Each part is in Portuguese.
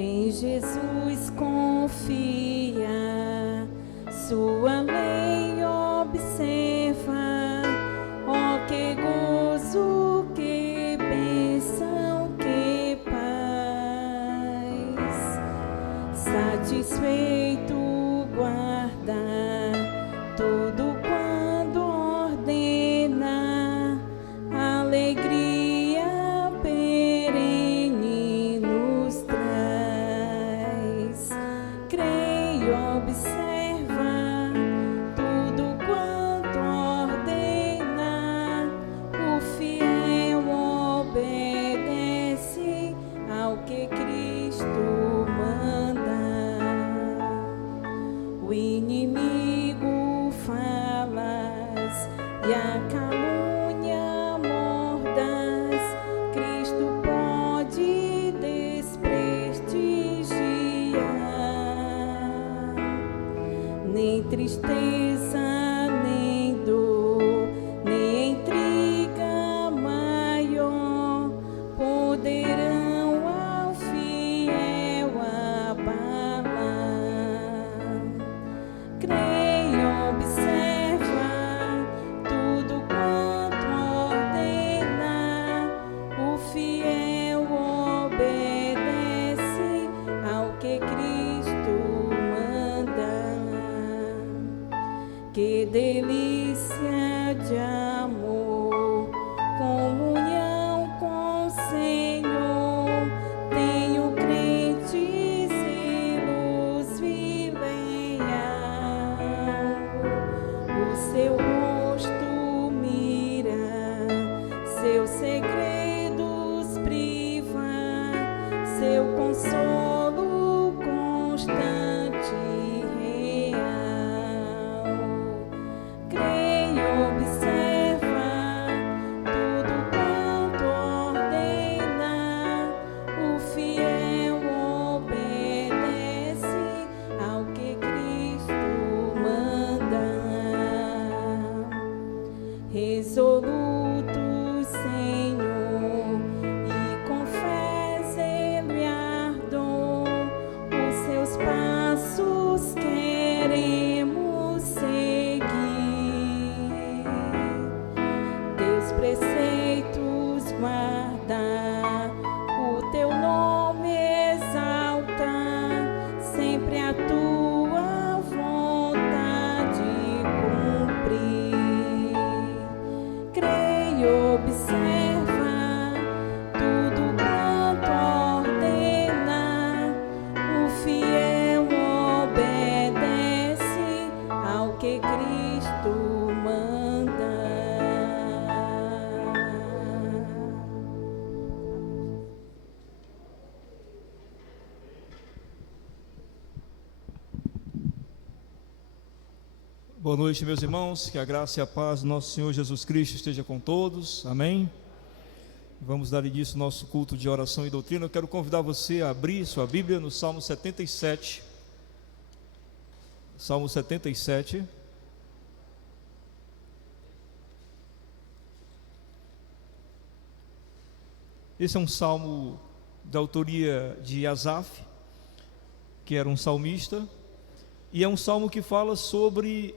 Em Jesus confia, sua lei observa. Oh, que gozo, que bênção, que paz. Satisfeito guarda tudo quando ordena, alegria perene nos traz. Creio, observa tudo quanto ordena, o fiel obedece ao que Cristo manda. O inimigo falas e a calúnia mordas, Cristo pode desprestigiar. Nem tristeza, nem dor, nem intriga maior poderão ao fiel abalar. Creio, observa tudo quanto ordena, o fiel obedece ao que Cristo manda. Que delícia de amor, comunhão com o Senhor, tenho crentes e luz vilear. O seu rosto mira, seus segredos priva, seu consolo constante e real. Creio, observa tudo quanto ordena, o fiel obedece ao que Cristo manda. Resoluto, Senhor, e com fé, zelo e ardor, os seus passos queremos seguir. Teus preceitos guardar, o teu nome exalta, sempre a tua vontade cumprir. Creio, observa tudo quanto ordena, o fiel obedece ao que Cristo manda. Boa noite, meus irmãos, que a graça e a paz do nosso Senhor Jesus Cristo esteja com todos, amém? Vamos dar início ao nosso culto de oração e doutrina. Eu quero convidar você a abrir sua Bíblia no Salmo 77. Salmo 77. Esse é um salmo da autoria de Asaf, que era um salmista, e é um salmo que fala sobre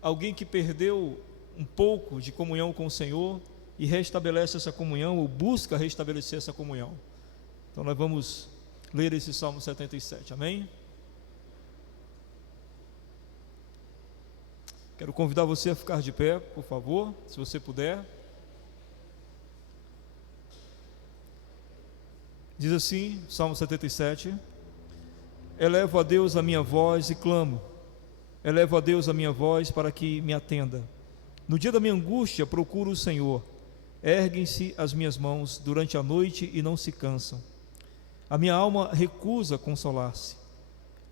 alguém que perdeu um pouco de comunhão com o Senhor e restabelece essa comunhão, ou busca restabelecer essa comunhão. Então nós vamos ler esse Salmo 77, amém? Quero convidar você a ficar de pé, por favor, se você puder. Diz assim, Salmo 77: Elevo a Deus a minha voz e clamo, elevo a Deus a minha voz para que me atenda. No dia da minha angústia procuro o Senhor. Erguem-se as minhas mãos durante a noite e não se cansam. A minha alma recusa consolar-se.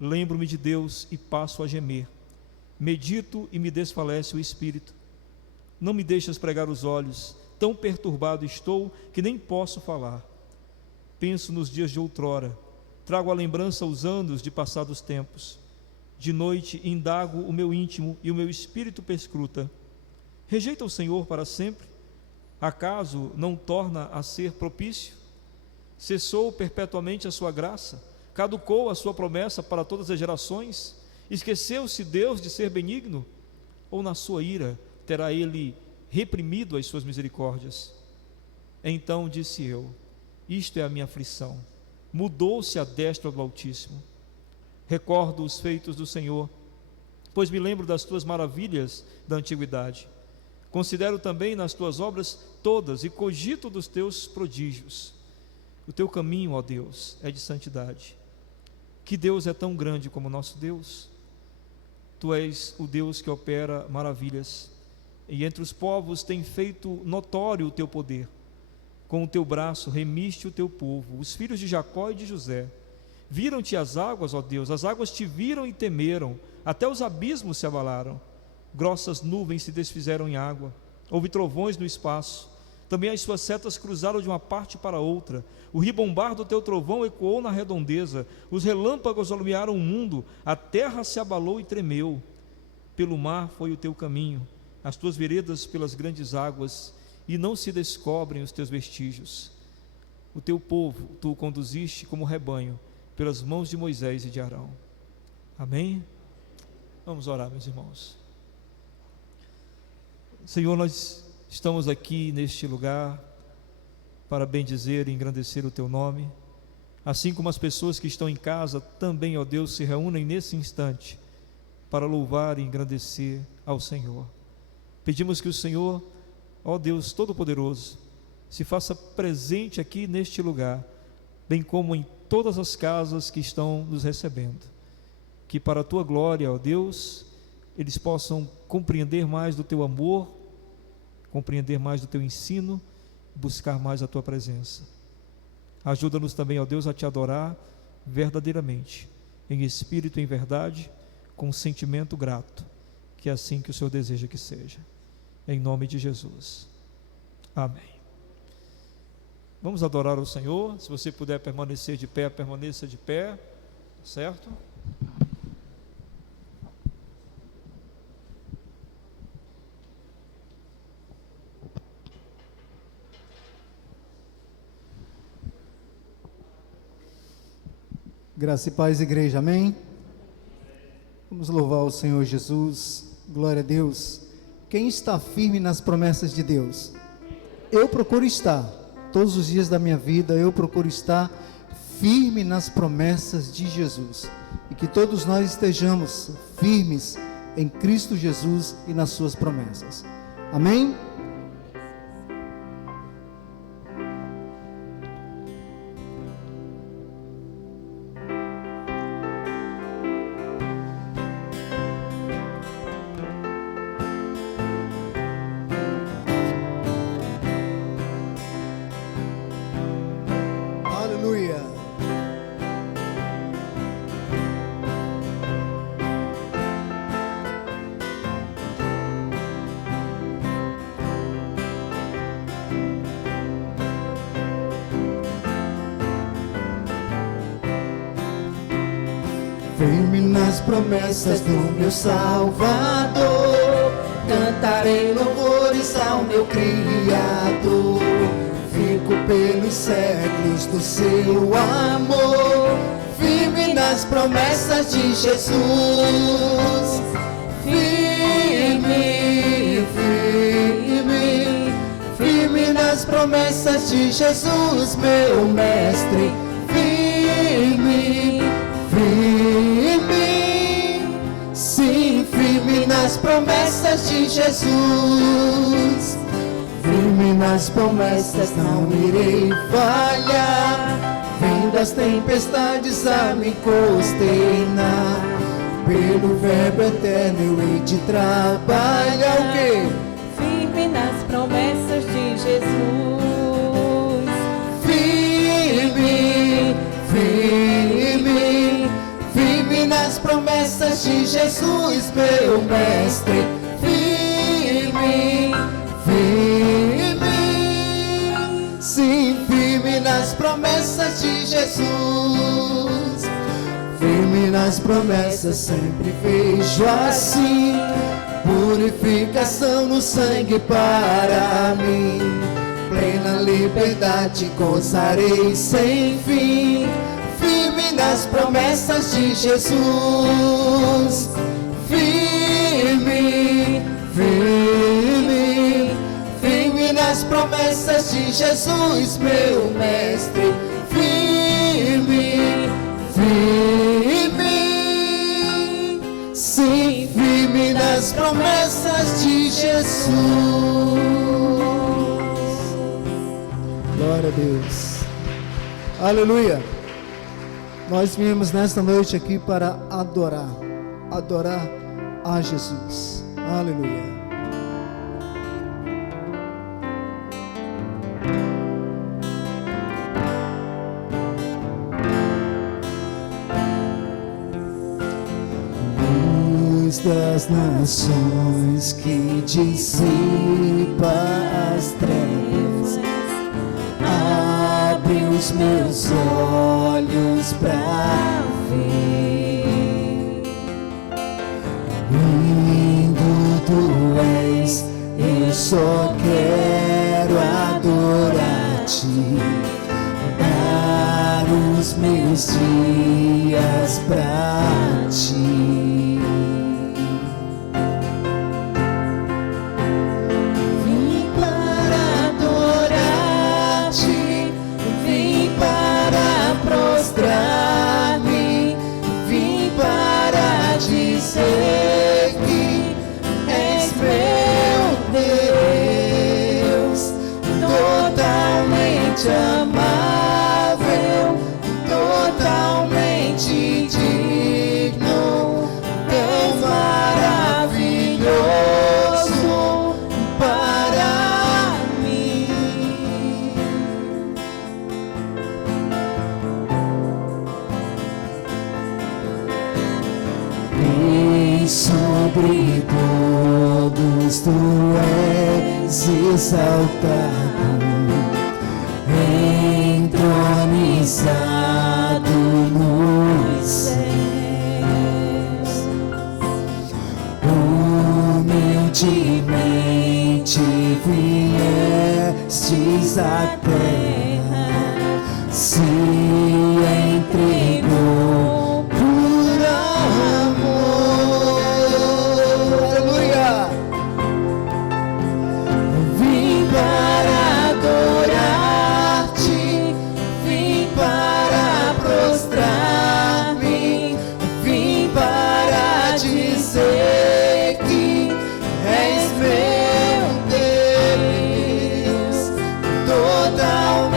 Lembro-me de Deus e passo a gemer. Medito e me desfalece o espírito. Não me deixas pregar os olhos, tão perturbado estou que nem posso falar. Penso nos dias de outrora, trago à lembrança os anos de passados tempos. De noite indago o meu íntimo e o meu espírito perscruta. Rejeita o Senhor para sempre? Acaso não torna a ser propício? Cessou perpetuamente a sua graça? Caducou a sua promessa para todas as gerações? Esqueceu-se Deus de ser benigno? Ou na sua ira terá ele reprimido as suas misericórdias? Então disse eu: isto é a minha aflição. Mudou-se a destra do Altíssimo. Recordo os feitos do Senhor, pois me lembro das tuas maravilhas da antiguidade. Considero também nas tuas obras todas e cogito dos teus prodígios. O teu caminho, ó Deus, é de santidade. Que Deus é tão grande como o nosso Deus? Tu és o Deus que opera maravilhas, e entre os povos tem feito notório o teu poder. Com o teu braço remiste o teu povo, os filhos de Jacó e de José. Viram-te as águas, ó Deus, as águas te viram e temeram, até os abismos se abalaram. Grossas nuvens se desfizeram em água, houve trovões no espaço. Também as suas setas cruzaram de uma parte para outra. O ribombar do teu trovão ecoou na redondeza. Os relâmpagos alumiaram o mundo. A terra se abalou e tremeu. Pelo mar foi o teu caminho, as tuas veredas pelas grandes águas, e não se descobrem os teus vestígios. O teu povo tu o conduziste como rebanho, pelas mãos de Moisés e de Arão. Amém? Vamos orar, meus irmãos. Senhor, nós estamos aqui neste lugar para bendizer e engrandecer o teu nome, assim como as pessoas que estão em casa também, ó Deus, se reúnem nesse instante para louvar e engrandecer ao Senhor. Pedimos que o Senhor, ó Deus Todo-Poderoso, se faça presente aqui neste lugar, bem como em todas as casas que estão nos recebendo, que para a tua glória, ó Deus, eles possam compreender mais do teu amor, compreender mais do teu ensino, buscar mais a tua presença. Ajuda-nos também, ó Deus, a te adorar verdadeiramente, em espírito e em verdade, com sentimento grato, que é assim que o Senhor deseja que seja. Em nome de Jesus. Amém. Vamos adorar o Senhor. Se você puder permanecer de pé, permaneça de pé, certo? Graça e paz, igreja, amém? Vamos louvar o Senhor Jesus, glória a Deus. Quem está firme nas promessas de Deus? Eu procuro estar, todos os dias da minha vida, eu procuro estar firme nas promessas de Jesus, e que todos nós estejamos firmes em Cristo Jesus e nas suas promessas, amém? Firme nas promessas do meu Salvador, cantarei louvores ao meu Criador. Fico pelos séculos do seu amor, firme nas promessas de Jesus. Firme, firme, firme nas promessas de Jesus, meu Mestre. Firme, firme, sim, firme nas promessas de Jesus. Firme nas promessas, não irei falhar. Vendo as tempestades a me consternar, pelo verbo eterno eu hei de trabalhar. O quê? Firme nas promessas de Jesus. Firme, firme, firme nas promessas de Jesus, meu Mestre. Firme, firme, sim, firme nas promessas de Jesus. Firme nas promessas, sempre vejo assim, purificação no sangue para mim. Plena liberdade gozarei sem fim. Firme nas nas promessas de Jesus. Firme, firme, firme nas promessas de Jesus, meu mestre. Firme, firme, sim, firme nas promessas de Jesus. Glória a Deus. Aleluia. Nós viemos nesta noite aqui para adorar a Jesus. Aleluia. Luz das nações que dissipa as trevas, abre os meus olhos pra ver. Lindo tu és, eu só quero adorar-te, dar os meus dias pra ti. Amável, totalmente digno, tão maravilhoso para mim. E sobre todos tu és exaltado, entronizado nos céus, humildemente viestes à terra, se entregou por amor. Aleluia! Vim para adorar-te, para prostrar-me, vim para dizer que és meu Deus, totalmente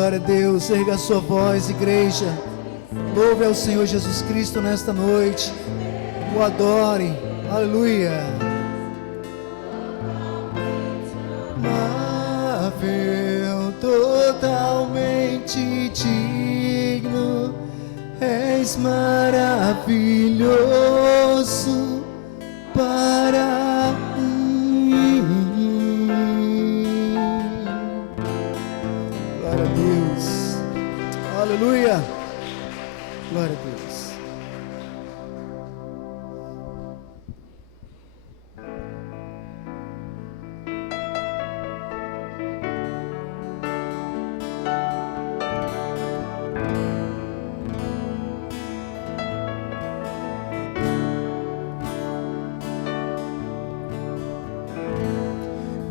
Glória a Deus, erga a sua voz, igreja. Louve ao Senhor Jesus Cristo nesta noite. O adore. Aleluia. Amável, totalmente digno, és maravilhoso para mim. Glória a Deus. Aleluia. Glória a Deus.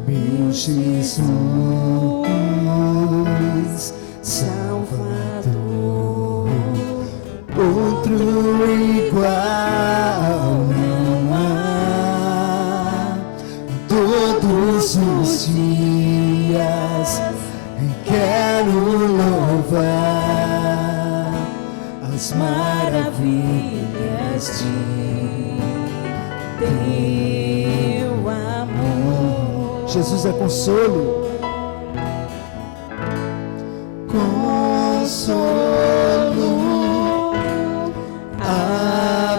Meu Jesus, Salvador, outro igual não há. Todos os dias quero louvar as maravilhas de teu amor. Jesus é consolo. Consolo,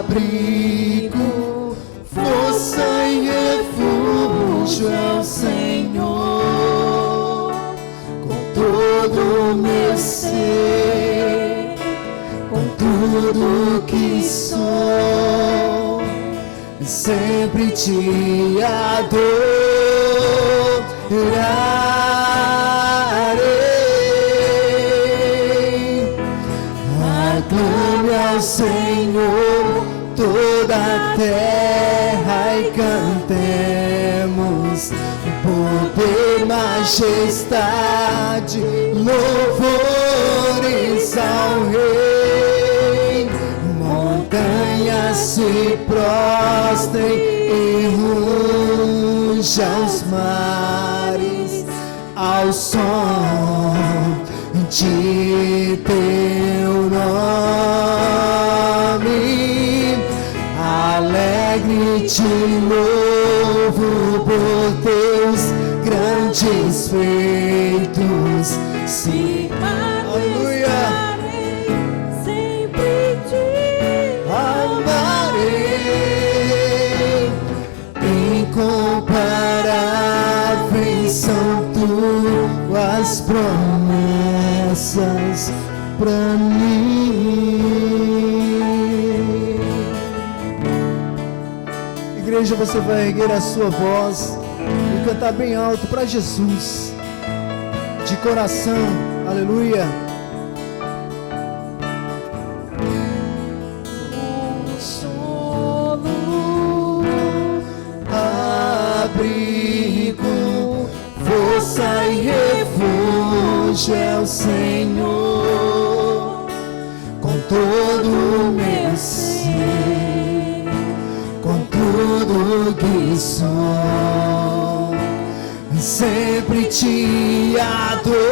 abrigo, força e refúgio é o Senhor. Com todo o meu ser, com tudo que sou, sempre te adorarei. Aclame ao Senhor toda a terra e cantemos poder, majestade, louvores ao Rei. Montanhas se prostrem e rujam os mares ao som de teu nome. Alegre te louvo por teus grandes feitos. Sim, aleluia. Sempre te Amarei, incomparáveis são tuas promessas pra mim. Igreja, você vai erguer a sua voz e cantar bem alto para Jesus, de coração, aleluia. consolo, Abrigo, força e refúgio é o Senhor. Com todo o meu ser, com tudo que sou, sempre te adorarei.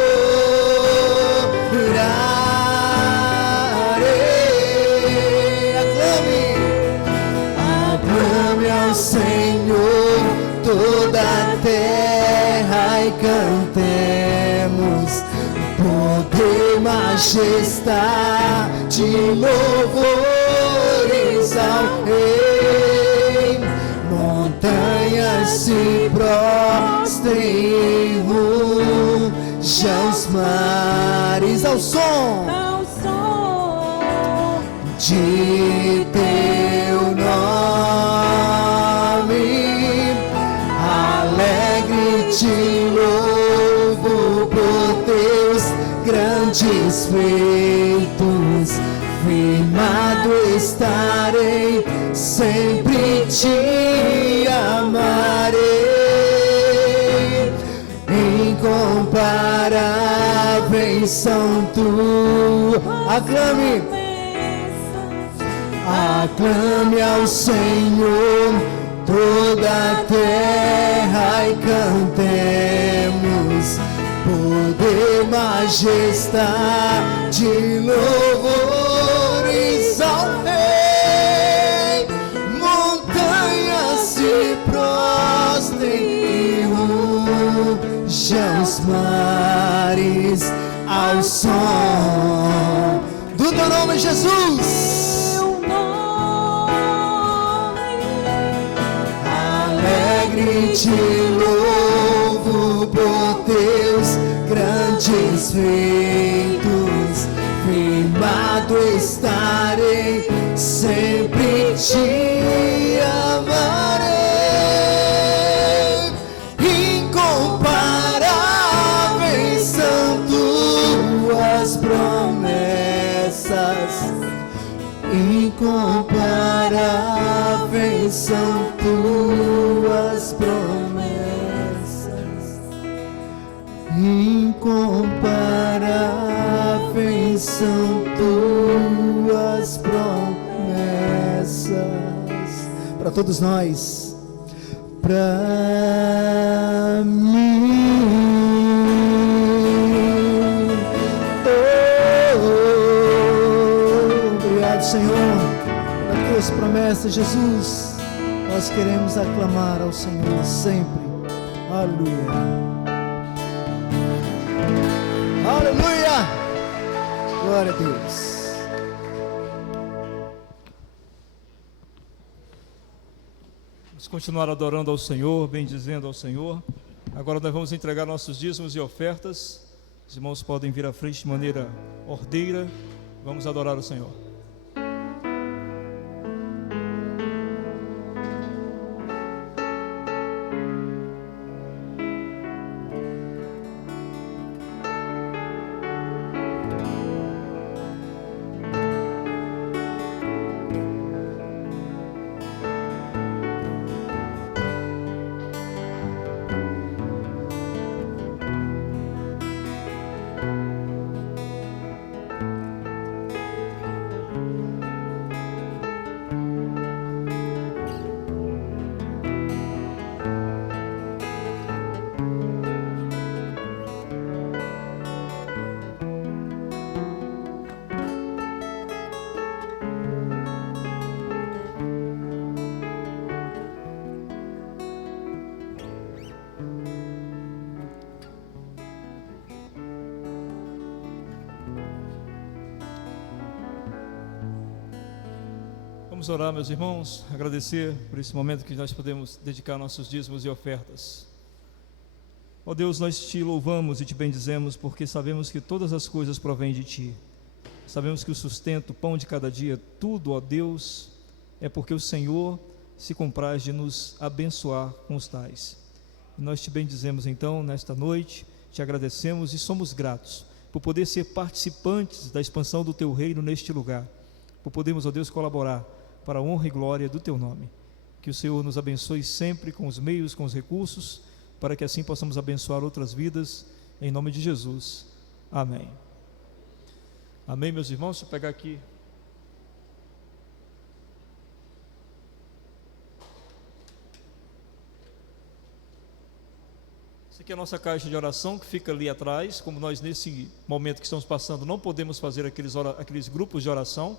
Aclame ao Senhor toda a terra e cantemos poder, majestade, louvores ao Rei. Montanhas se prostrem e rujam os mares ao som ao som de teu nome. Alegre te louvo por teus grandes feitos. Firmado estarei, sempre te amarei. Incomparáveis são tu. Aclame. Aclame ao Senhor toda a terra e cantemos poder, majestade, majestade, louvores ao Rei. Montanhas se prostrem e rujam os mares ao som do teu nome, Jesus. Alegre te louvo por teus grandes feitos, firmado estarei, sempre te amarei. Incomparáveis são tuas promessas, incomparáveis são tuas promessas, incomparáveis são tuas promessas. Para todos nós, para mim. Obrigado, Senhor, pelas tuas promessas, Jesus. Nós queremos aclamar ao Senhor sempre. Aleluia. Aleluia. Glória a Deus. Vamos continuar adorando ao Senhor, bendizendo ao Senhor. Agora nós vamos entregar nossos dízimos e ofertas. Os irmãos podem vir à frente de maneira ordeira. Vamos adorar o Senhor. Vamos orar, meus irmãos, agradecer por esse momento que nós podemos dedicar nossos dízimos e ofertas. Ó Deus, nós te louvamos e te bendizemos porque sabemos que todas as coisas provêm de ti. Sabemos que o sustento, o pão de cada dia, tudo, ó Deus, é porque o Senhor se compraz de nos abençoar com os tais. E nós te bendizemos então nesta noite, te agradecemos e somos gratos por poder ser participantes da expansão do teu reino neste lugar, por podermos, ó Deus, colaborar para a honra e glória do teu nome. Que o Senhor nos abençoe sempre com os meios, com os recursos, para que assim possamos abençoar outras vidas, em nome de Jesus. Amém. Amém, meus irmãos. Deixa eu pegar aqui. Essa aqui é a nossa caixa de oração que fica ali atrás. Como nós nesse momento que estamos passando não podemos fazer aqueles grupos de oração,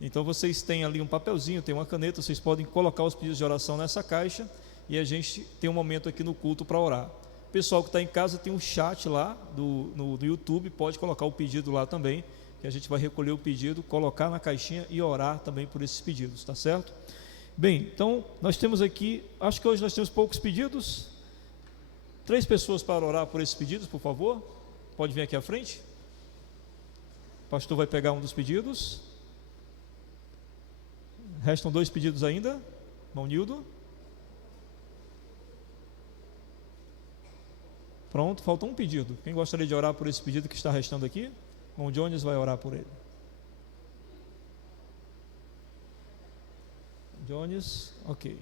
então vocês têm ali um papelzinho, tem uma caneta, vocês podem colocar os pedidos de oração nessa caixa e a gente tem um momento aqui no culto para orar. O pessoal que está em casa tem um chat lá no YouTube, pode colocar o pedido lá também, que a gente vai recolher o pedido, colocar na caixinha e orar também por esses pedidos, tá certo? Bem, então nós temos aqui, acho que hoje nós temos poucos pedidos. 3 pessoas para orar por esses pedidos, por favor. Pode vir aqui à frente. O pastor vai pegar um dos pedidos. Restam 2 pedidos ainda. Irmão Nildo. Pronto, falta um pedido. Quem gostaria de orar por esse pedido que está restando aqui? Irmão Jones vai orar por ele. Jones, ok.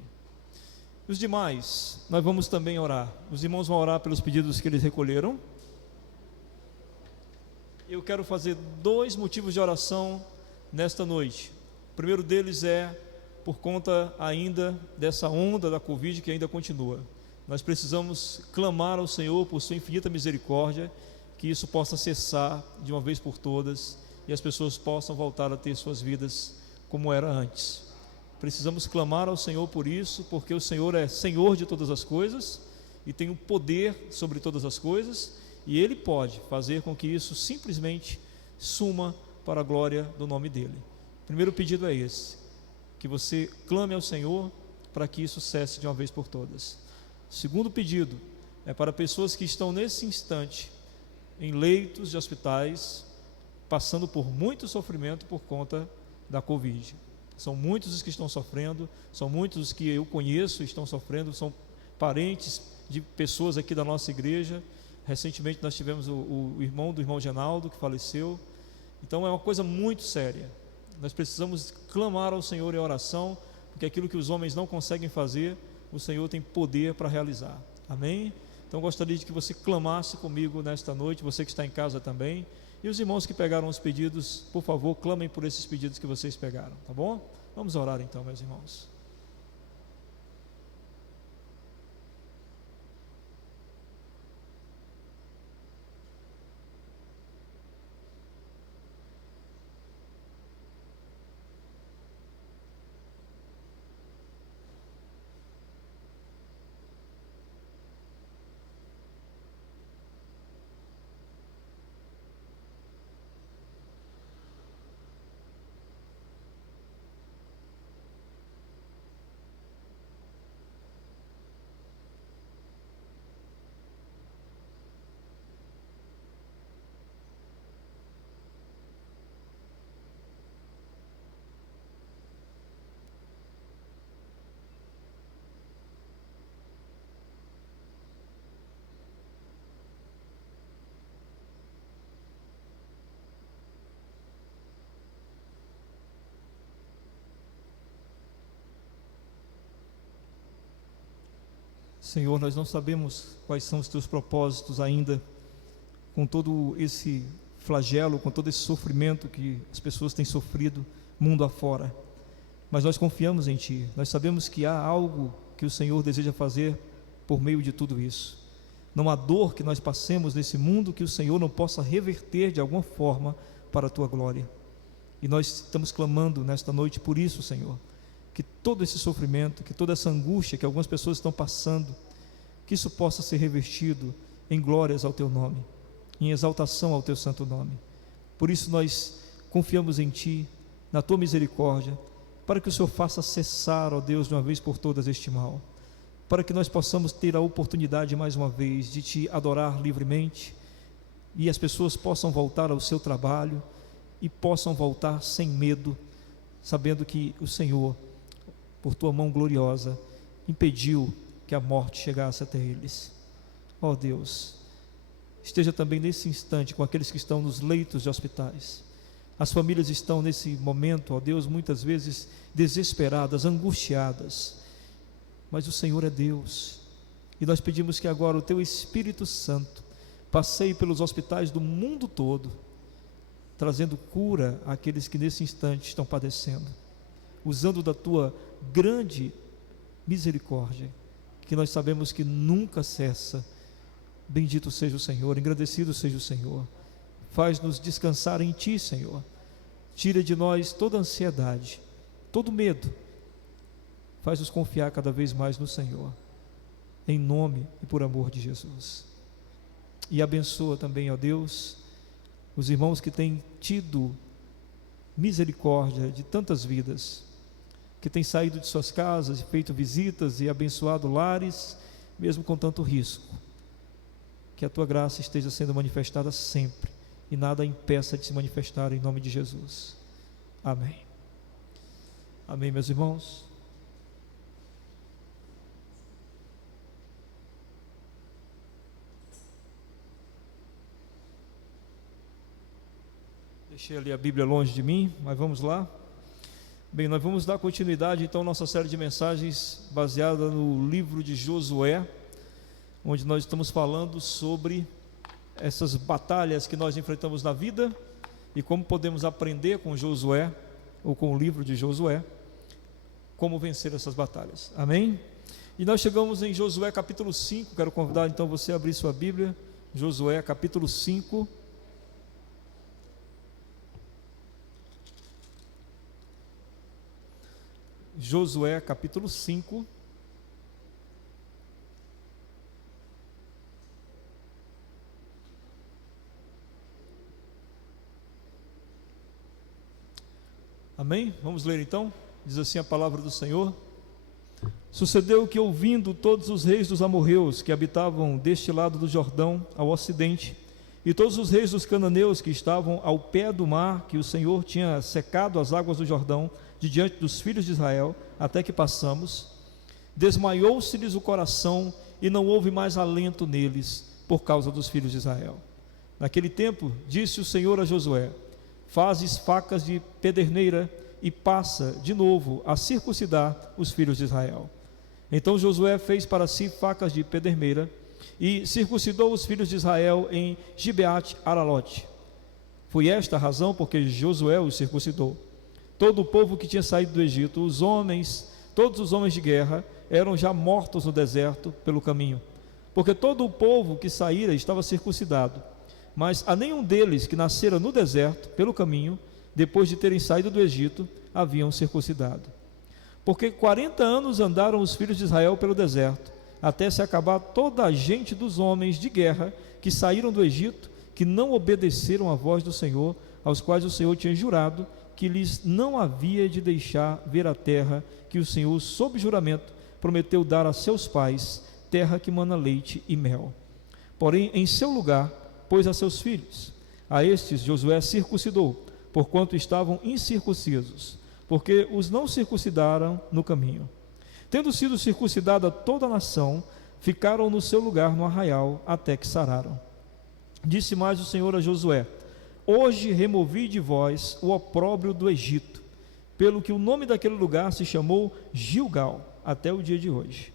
Os demais, nós vamos também orar. Os irmãos vão orar pelos pedidos que eles recolheram. Eu quero fazer 2 motivos de oração nesta noite. O primeiro deles é por conta ainda dessa onda da Covid que ainda continua. Nós precisamos clamar ao Senhor por sua infinita misericórdia, que isso possa cessar de uma vez por todas e as pessoas possam voltar a ter suas vidas como era antes. Precisamos clamar ao Senhor por isso, porque o Senhor é Senhor de todas as coisas e tem o poder sobre todas as coisas, e Ele pode fazer com que isso simplesmente suma para a glória do nome dEle. O primeiro pedido é esse, que você clame ao Senhor para que isso cesse de uma vez por todas. O segundo pedido é para pessoas que estão nesse instante em leitos de hospitais, passando por muito sofrimento por conta da Covid. São muitos os que estão sofrendo, são muitos os que eu conheço estão sofrendo, são parentes de pessoas aqui da nossa igreja. Recentemente nós tivemos o irmão do irmão Genaldo, que faleceu. Então é uma coisa muito séria. Nós precisamos clamar ao Senhor em oração, porque aquilo que os homens não conseguem fazer, o Senhor tem poder para realizar. Amém? Então gostaria de que você clamasse comigo nesta noite, você que está em casa também. E os irmãos que pegaram os pedidos, por favor, clamem por esses pedidos que vocês pegaram, tá bom? Vamos orar então, meus irmãos. Senhor, nós não sabemos quais são os teus propósitos ainda com todo esse flagelo, com todo esse sofrimento que as pessoas têm sofrido mundo afora, mas nós confiamos em Ti. Nós sabemos que há algo que o Senhor deseja fazer por meio de tudo isso. Não há dor que nós passemos nesse mundo que o Senhor não possa reverter de alguma forma para a Tua glória, e nós estamos clamando nesta noite por isso, Senhor, que todo esse sofrimento, que toda essa angústia que algumas pessoas estão passando, que isso possa ser revertido em glórias ao Teu nome, em exaltação ao Teu santo nome. Por isso nós confiamos em Ti, na Tua misericórdia, para que o Senhor faça cessar, ó Deus, de uma vez por todas este mal, para que nós possamos ter a oportunidade mais uma vez de Te adorar livremente, e as pessoas possam voltar ao seu trabalho e possam voltar sem medo, sabendo que o Senhor, por Tua mão gloriosa, impediu que a morte chegasse até eles. Ó Deus, esteja também nesse instante com aqueles que estão nos leitos de hospitais. As famílias estão nesse momento, ó Deus, muitas vezes desesperadas, angustiadas, mas o Senhor é Deus, e nós pedimos que agora o Teu Espírito Santo passeie pelos hospitais do mundo todo, trazendo cura àqueles que nesse instante estão padecendo, usando da Tua grande misericórdia, que nós sabemos que nunca cessa. Bendito seja o Senhor, engrandecido seja o Senhor. Faz-nos descansar em Ti, Senhor. Tira de nós toda ansiedade, todo medo. Faz-nos confiar cada vez mais no Senhor, em nome e por amor de Jesus. E abençoa também, ó Deus, os irmãos que têm tido misericórdia de tantas vidas, que têm saído de suas casas e feito visitas e abençoado lares, mesmo com tanto risco. Que a Tua graça esteja sendo manifestada sempre e nada impeça de se manifestar, em nome de Jesus. Amém. Amém, meus irmãos. Deixei ali a Bíblia longe de mim, mas vamos lá. Bem, nós vamos dar continuidade então à nossa série de mensagens baseada no livro de Josué, onde nós estamos falando sobre essas batalhas que nós enfrentamos na vida e como podemos aprender com Josué, ou com o livro de Josué, como vencer essas batalhas. Amém? E nós chegamos em Josué capítulo 5, quero convidar então você a abrir sua Bíblia, Josué capítulo 5. Josué capítulo 5. Amém? Vamos ler então? Diz assim a palavra do Senhor: Sucedeu que, ouvindo todos os reis dos amorreus que habitavam deste lado do Jordão ao ocidente, e todos os reis dos cananeus que estavam ao pé do mar, que o Senhor tinha secado as águas do Jordão de diante dos filhos de Israel, até que passamos, desmaiou-se-lhes o coração e não houve mais alento neles por causa dos filhos de Israel. Naquele tempo disse o Senhor a Josué: Fazes facas de pederneira e passa de novo a circuncidar os filhos de Israel. Então Josué fez para si facas de pederneira e circuncidou os filhos de Israel em Gibeate Aralote. Foi esta a razão porque Josué os circuncidou. Todo o povo que tinha saído do Egito, todos os homens de guerra, eram já mortos no deserto pelo caminho, porque todo o povo que saíra estava circuncidado. Mas a nenhum deles que nascera no deserto, pelo caminho, depois de terem saído do Egito, haviam circuncidado. Porque 40 anos andaram os filhos de Israel pelo deserto, até se acabar toda a gente dos homens de guerra que saíram do Egito, que não obedeceram à voz do Senhor, aos quais o Senhor tinha jurado que lhes não havia de deixar ver a terra que o Senhor, sob juramento, prometeu dar a seus pais, terra que mana leite e mel. Porém, em seu lugar, pôs a seus filhos. A estes Josué circuncidou, porquanto estavam incircuncisos, porque os não circuncidaram no caminho. Tendo sido circuncidada toda a nação, ficaram no seu lugar no arraial, até que sararam. Disse mais o Senhor a Josué: Hoje removi de vós o opróbrio do Egito, pelo que o nome daquele lugar se chamou Gilgal, até o dia de hoje.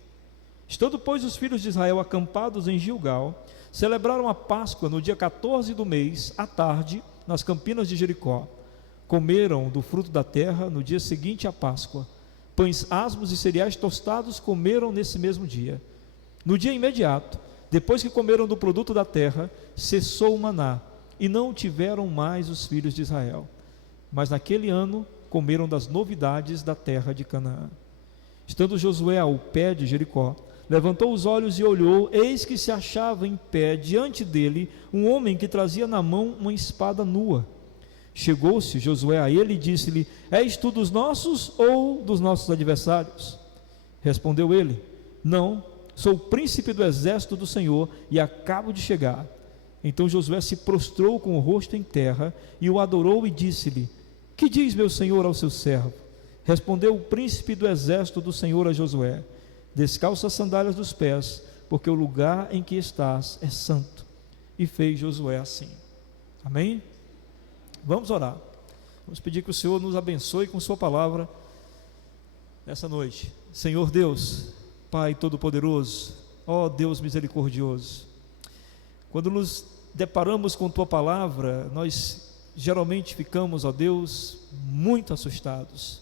Estando, pois, os filhos de Israel acampados em Gilgal, celebraram a Páscoa no dia 14 do mês, à tarde, nas campinas de Jericó. Comeram do fruto da terra no dia seguinte à Páscoa. Pães asmos e cereais tostados comeram nesse mesmo dia. No dia imediato, depois que comeram do produto da terra, cessou o maná, e não tiveram mais os filhos de Israel. Mas naquele ano comeram das novidades da terra de Canaã. Estando Josué ao pé de Jericó, levantou os olhos e olhou, eis que se achava em pé diante dele um homem que trazia na mão uma espada nua. Chegou-se Josué a ele e disse-lhe: És tu dos nossos ou dos nossos adversários? Respondeu ele: Não, sou o príncipe do exército do Senhor e acabo de chegar. Então Josué se prostrou com o rosto em terra e o adorou e disse-lhe: Que diz meu senhor ao seu servo? Respondeu o príncipe do exército do Senhor a Josué: Descalça as sandálias dos pés, porque o lugar em que estás é santo. E fez Josué assim. Amém? Vamos orar. Vamos pedir que o Senhor nos abençoe com sua palavra nessa noite. Senhor Deus, Pai Todo-Poderoso, ó Deus misericordioso, quando nos deparamos com tua palavra, nós geralmente ficamos, ó Deus, muito assustados,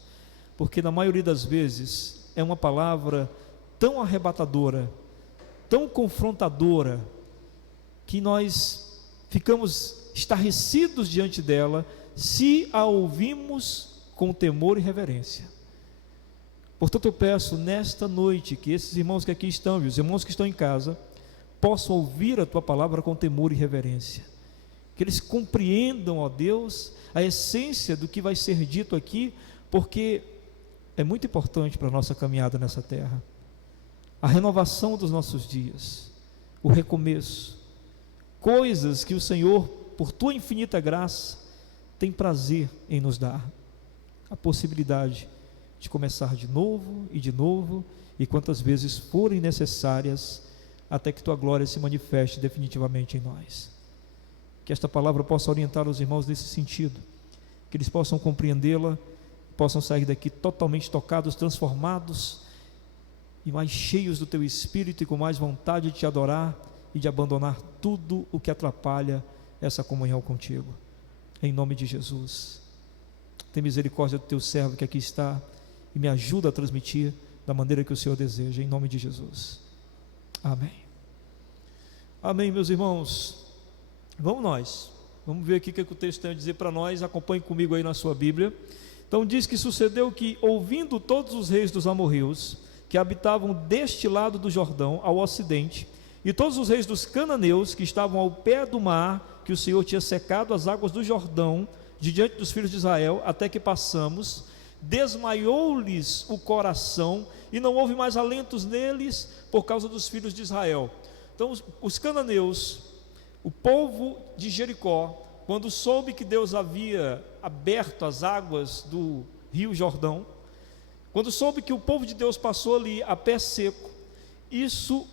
porque na maioria das vezes é uma palavra tão arrebatadora, tão confrontadora, que nós ficamos estarrecidos diante dela, se a ouvimos com temor e reverência. Portanto, eu peço nesta noite que esses irmãos que aqui estão e os irmãos que estão em casa possam ouvir a tua palavra com temor e reverência, que eles compreendam, ó Deus, a essência do que vai ser dito aqui, porque é muito importante para a nossa caminhada nessa terra, a renovação dos nossos dias, o recomeço, coisas que o Senhor, por tua infinita graça, tem prazer em nos dar, a possibilidade de começar de novo, e quantas vezes forem necessárias, até que tua glória se manifeste definitivamente em nós. Que esta palavra possa orientar os irmãos nesse sentido, que eles possam compreendê-la, possam sair daqui totalmente tocados, transformados, e mais cheios do teu Espírito, e com mais vontade de te adorar, e de abandonar tudo o que atrapalha essa comunhão contigo. Em nome de Jesus, tem misericórdia do teu servo que aqui está, e me ajuda a transmitir da maneira que o Senhor deseja, em nome de Jesus. Amém. Amém, meus irmãos. Vamos ver aqui o que o texto tem a dizer para nós. Acompanhe comigo aí na sua Bíblia. Então diz que sucedeu que, ouvindo todos os reis dos amorreus, que habitavam deste lado do Jordão, ao ocidente, e todos os reis dos cananeus, que estavam ao pé do mar, que o Senhor tinha secado as águas do Jordão, de diante dos filhos de Israel, até que passamos, desmaiou-lhes o coração, e não houve mais alentos neles, por causa dos filhos de Israel. Então os cananeus, o povo de Jericó, quando soube que Deus havia aberto as águas do rio Jordão, quando soube que o povo de Deus passou ali a pé seco, isso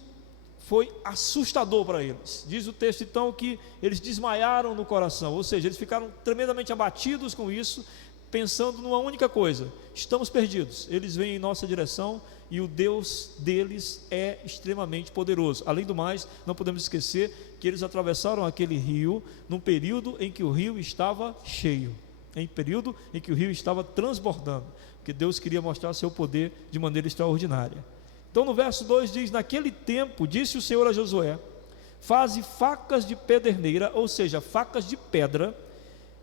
foi assustador para eles. Diz o texto então que eles desmaiaram no coração, ou seja, eles ficaram tremendamente abatidos com isso, pensando numa única coisa: estamos perdidos, eles vêm em nossa direção e o Deus deles é extremamente poderoso. Além do mais, não podemos esquecer que eles atravessaram aquele rio num período em que o rio estava cheio, em período em que o rio estava transbordando, porque Deus queria mostrar seu poder de maneira extraordinária. Então no verso 2 diz: naquele tempo disse o Senhor a Josué: faze facas de pederneira, ou seja, facas de pedra,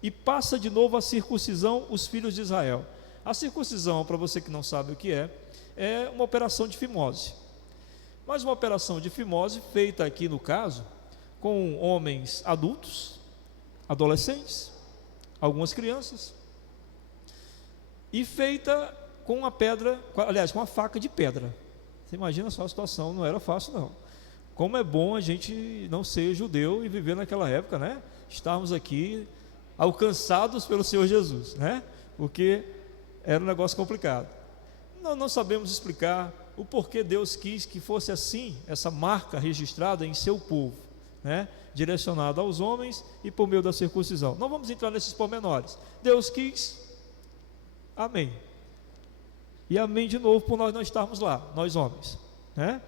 e passa de novo a circuncisão os filhos de Israel. A circuncisão, para você que não sabe o que é uma operação de fimose, mas uma operação de fimose feita aqui no caso com homens adultos, adolescentes, algumas crianças, e feita com uma pedra, aliás, com uma faca de pedra. Você imagina só a situação, não era fácil não. Como é bom a gente não ser judeu e viver naquela época, né? Estarmos aqui alcançados pelo Senhor Jesus, né? Porque era um negócio complicado. Nós não sabemos explicar o porquê Deus quis que fosse assim, essa marca registrada em seu povo, né? Direcionada aos homens e por meio da circuncisão. Não vamos entrar nesses pormenores. Deus quis, amém. E amém de novo por nós não estarmos lá, nós homens, né?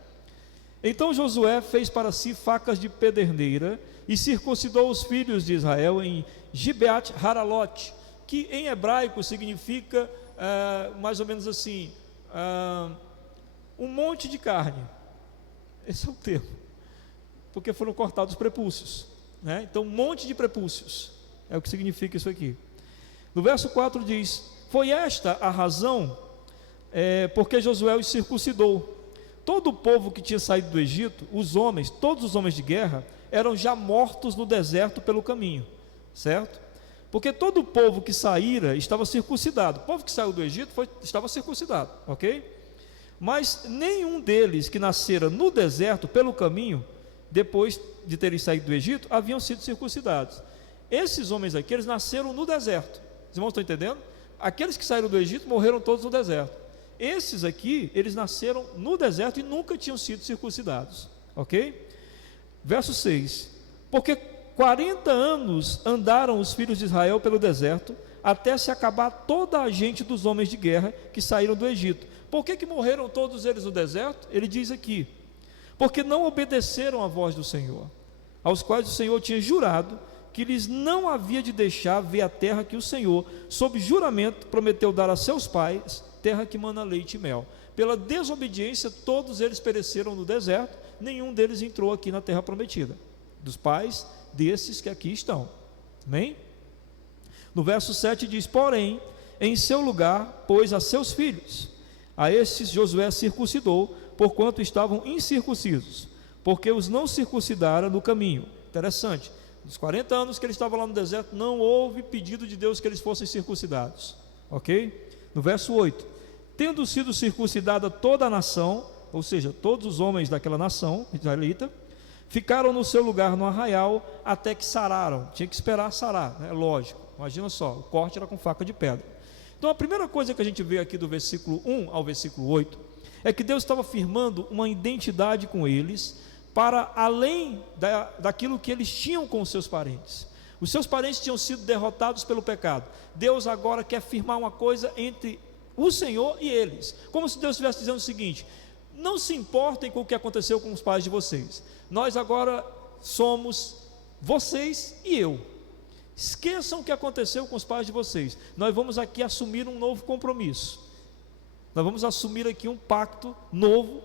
Então Josué fez para si facas de pederneira e circuncidou os filhos de Israel em Gibeat Haralote, que em hebraico significa mais ou menos assim, um monte de carne. Esse é o termo, porque foram cortados os prepúcios, né? Então um monte de prepúcios é o que significa isso aqui. No verso 4 diz: foi esta a razão porque Josué os circuncidou. Todo o povo que tinha saído do Egito, os homens, todos os homens de guerra, eram já mortos no deserto pelo caminho, certo? Porque todo o povo que saíra estava circuncidado. O povo que saiu do Egito estava circuncidado, ok? Mas nenhum deles que nascera no deserto pelo caminho, depois de terem saído do Egito, haviam sido circuncidados. Esses homens aqui, eles nasceram no deserto. Os irmãos estão entendendo? Aqueles que saíram do Egito morreram todos no deserto. Esses aqui, eles nasceram no deserto e nunca tinham sido circuncidados, ok? Verso 6: porque 40 anos andaram os filhos de Israel pelo deserto, até se acabar toda a gente dos homens de guerra que saíram do Egito. Por que morreram todos eles no deserto? Ele diz aqui: porque não obedeceram à voz do Senhor, aos quais o Senhor tinha jurado que lhes não havia de deixar ver a terra que o Senhor, sob juramento, prometeu dar a seus pais, terra que mana leite e mel. Pela desobediência, todos eles pereceram no deserto, nenhum deles entrou aqui na terra prometida, dos pais desses que aqui estão. Amém? No verso 7 diz: porém, em seu lugar pôs a seus filhos, a estes Josué circuncidou, porquanto estavam incircuncisos, porque os não circuncidaram no caminho. Interessante, nos 40 anos que eles estavam lá no deserto, não houve pedido de Deus que eles fossem circuncidados, ok? No verso 8: tendo sido circuncidada toda a nação, ou seja, todos os homens daquela nação israelita, ficaram no seu lugar no arraial até que sararam. Tinha que esperar sarar, né? Lógico, imagina só, o corte era com faca de pedra. Então a primeira coisa que a gente vê aqui do versículo 1 ao versículo 8 é que Deus estava firmando uma identidade com eles, para além daquilo que eles tinham com os seus parentes. Os seus parentes tinham sido derrotados pelo pecado. Deus agora quer firmar uma coisa entre o Senhor e eles, como se Deus estivesse dizendo o seguinte: não se importem com o que aconteceu com os pais de vocês, nós agora somos vocês e eu. Esqueçam o que aconteceu com os pais de vocês, nós vamos aqui assumir um novo compromisso, nós vamos assumir aqui um pacto novo,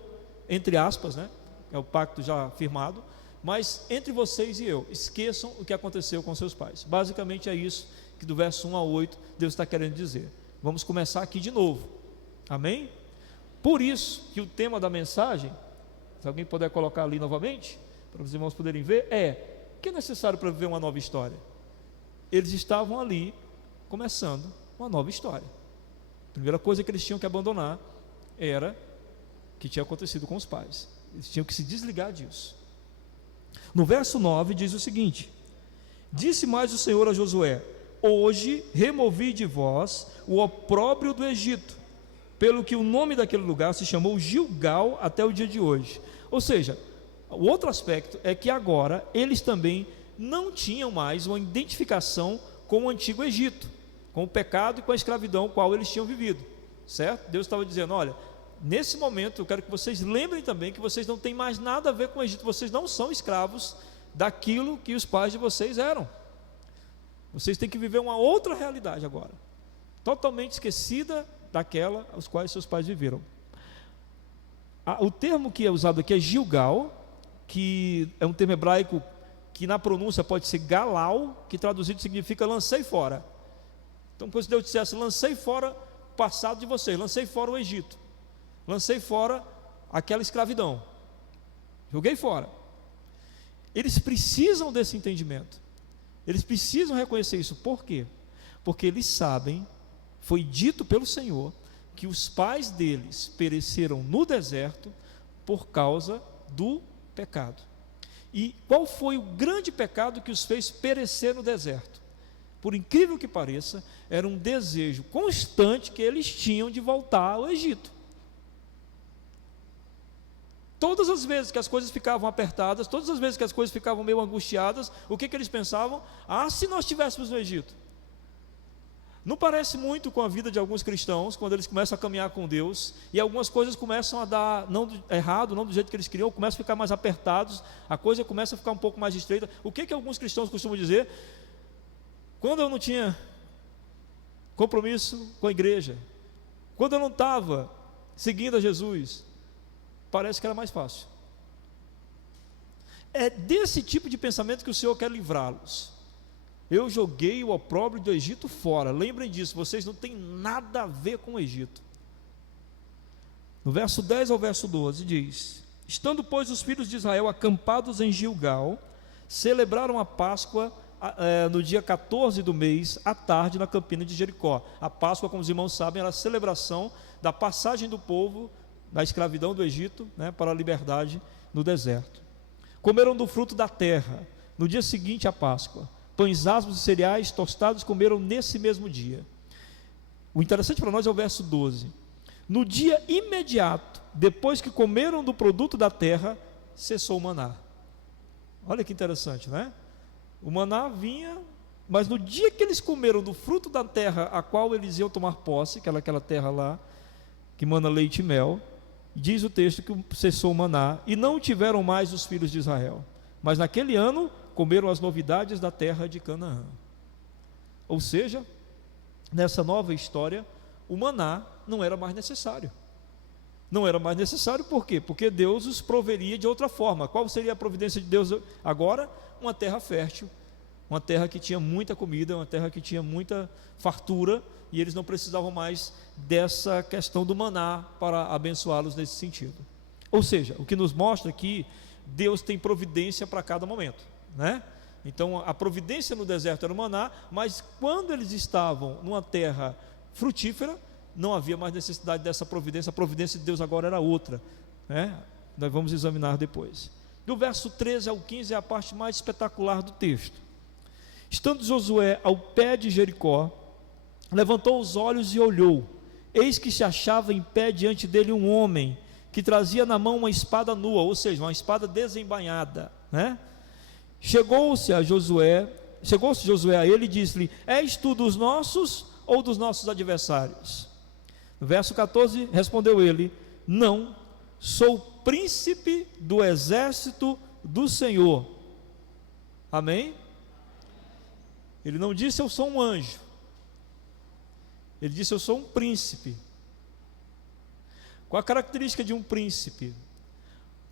entre aspas, né? É o pacto já firmado, mas entre vocês e eu, esqueçam o que aconteceu com seus pais. Basicamente é isso que do verso 1 a 8 Deus está querendo dizer. Vamos começar aqui de novo, amém? Por isso que o tema da mensagem, se alguém puder colocar ali novamente, para os irmãos poderem ver, o que é necessário para viver uma nova história? Eles estavam ali começando uma nova história. A primeira coisa que eles tinham que abandonar era o que tinha acontecido com os pais. Eles tinham que se desligar disso. No verso 9 diz o seguinte: disse mais o Senhor a Josué: hoje removi de vós o opróbrio do Egito, pelo que o nome daquele lugar se chamou Gilgal até o dia de hoje. Ou seja, o outro aspecto é que agora eles também não tinham mais uma identificação com o antigo Egito, com o pecado e com a escravidão qual eles tinham vivido, certo? Deus estava dizendo: olha, nesse momento eu quero que vocês lembrem também que vocês não têm mais nada a ver com o Egito, vocês não são escravos daquilo que os pais de vocês eram. Vocês têm que viver uma outra realidade agora, totalmente esquecida daquela aos quais seus pais viveram. O termo que é usado aqui é Gilgal, que é um termo hebraico que na pronúncia pode ser Galau, que traduzido significa lancei fora. Então, quando Deus dissesse: lancei fora o passado de vocês, lancei fora o Egito, lancei fora aquela escravidão, joguei fora. Eles precisam desse entendimento, eles precisam reconhecer isso. Por quê? Porque eles sabem, foi dito pelo Senhor, que os pais deles pereceram no deserto por causa do pecado. E qual foi o grande pecado que os fez perecer no deserto? Por incrível que pareça, era um desejo constante que eles tinham de voltar ao Egito. Todas as vezes que as coisas ficavam apertadas, todas as vezes que as coisas ficavam meio angustiadas, o que eles pensavam? Se nós estivéssemos no Egito. Não parece muito com a vida de alguns cristãos, quando eles começam a caminhar com Deus, e algumas coisas começam a dar errado, não do jeito que eles queriam, começam a ficar mais apertados, a coisa começa a ficar um pouco mais estreita. O que alguns cristãos costumam dizer? Quando eu não tinha compromisso com a igreja, quando eu não estava seguindo a Jesus, parece que era mais fácil. É desse tipo de pensamento que o Senhor quer livrá-los. Eu joguei o opróbrio do Egito fora. Lembrem disso, vocês não têm nada a ver com o Egito. No verso 10 ao verso 12 diz: estando, pois, os filhos de Israel acampados em Gilgal, celebraram a Páscoa no dia 14 do mês, à tarde, na campina de Jericó. A Páscoa, como os irmãos sabem, era a celebração da passagem do povo da escravidão do Egito, para a liberdade no deserto. Comeram do fruto da terra no dia seguinte à Páscoa. Pães asmos e cereais tostados comeram nesse mesmo dia. O interessante para nós é o verso 12. No dia imediato, depois que comeram do produto da terra, cessou o maná. Olha que interessante, né? O maná vinha, mas no dia que eles comeram do fruto da terra a qual eles iam tomar posse, aquela terra lá, que mana leite e mel, diz o texto que cessou o maná, e não tiveram mais os filhos de Israel. Mas naquele ano comeram as novidades da terra de Canaã. Ou seja, nessa nova história, o maná não era mais necessário. Não era mais necessário por quê? Porque Deus os proveria de outra forma. Qual seria a providência de Deus agora? Uma terra fértil, uma terra que tinha muita comida, uma terra que tinha muita fartura, e eles não precisavam mais dessa questão do maná para abençoá-los nesse sentido. Ou seja, o que nos mostra que Deus tem providência para cada momento, né? Então a providência no deserto era o maná, mas quando eles estavam numa terra frutífera, não havia mais necessidade dessa providência. A providência de Deus agora era outra, né? Nós vamos examinar depois. Do verso 13 ao 15 é a parte mais espetacular do texto. Estando Josué ao pé de Jericó, levantou os olhos e olhou. Eis que se achava em pé diante dele um homem, que trazia na mão uma espada nua, ou seja, uma espada desembainhada, né? Chegou-se Josué a ele e disse-lhe: és tu dos nossos ou dos nossos adversários? No verso 14 respondeu ele: não, sou príncipe do exército do Senhor. Amém? Ele não disse eu sou um anjo, ele disse eu sou um príncipe. Qual a característica de um príncipe?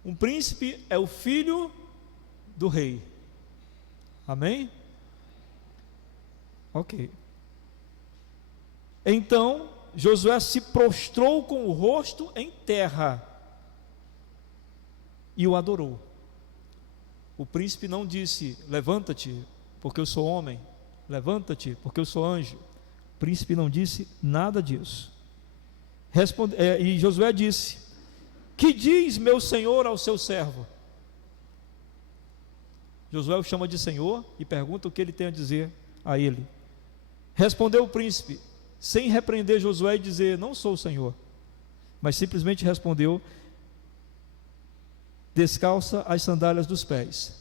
Um príncipe é o filho do rei. Amém? Ok. Então Josué se prostrou com o rosto em terra e o adorou. O príncipe não disse: levanta-te, porque eu sou homem, levanta-te, porque eu sou anjo. O príncipe não disse nada disso. E Josué disse: que diz meu senhor ao seu servo? Josué o chama de senhor e pergunta o que ele tem a dizer a ele. Respondeu o príncipe, sem repreender Josué e dizer: não sou o senhor, mas simplesmente respondeu: descalça as sandálias dos pés,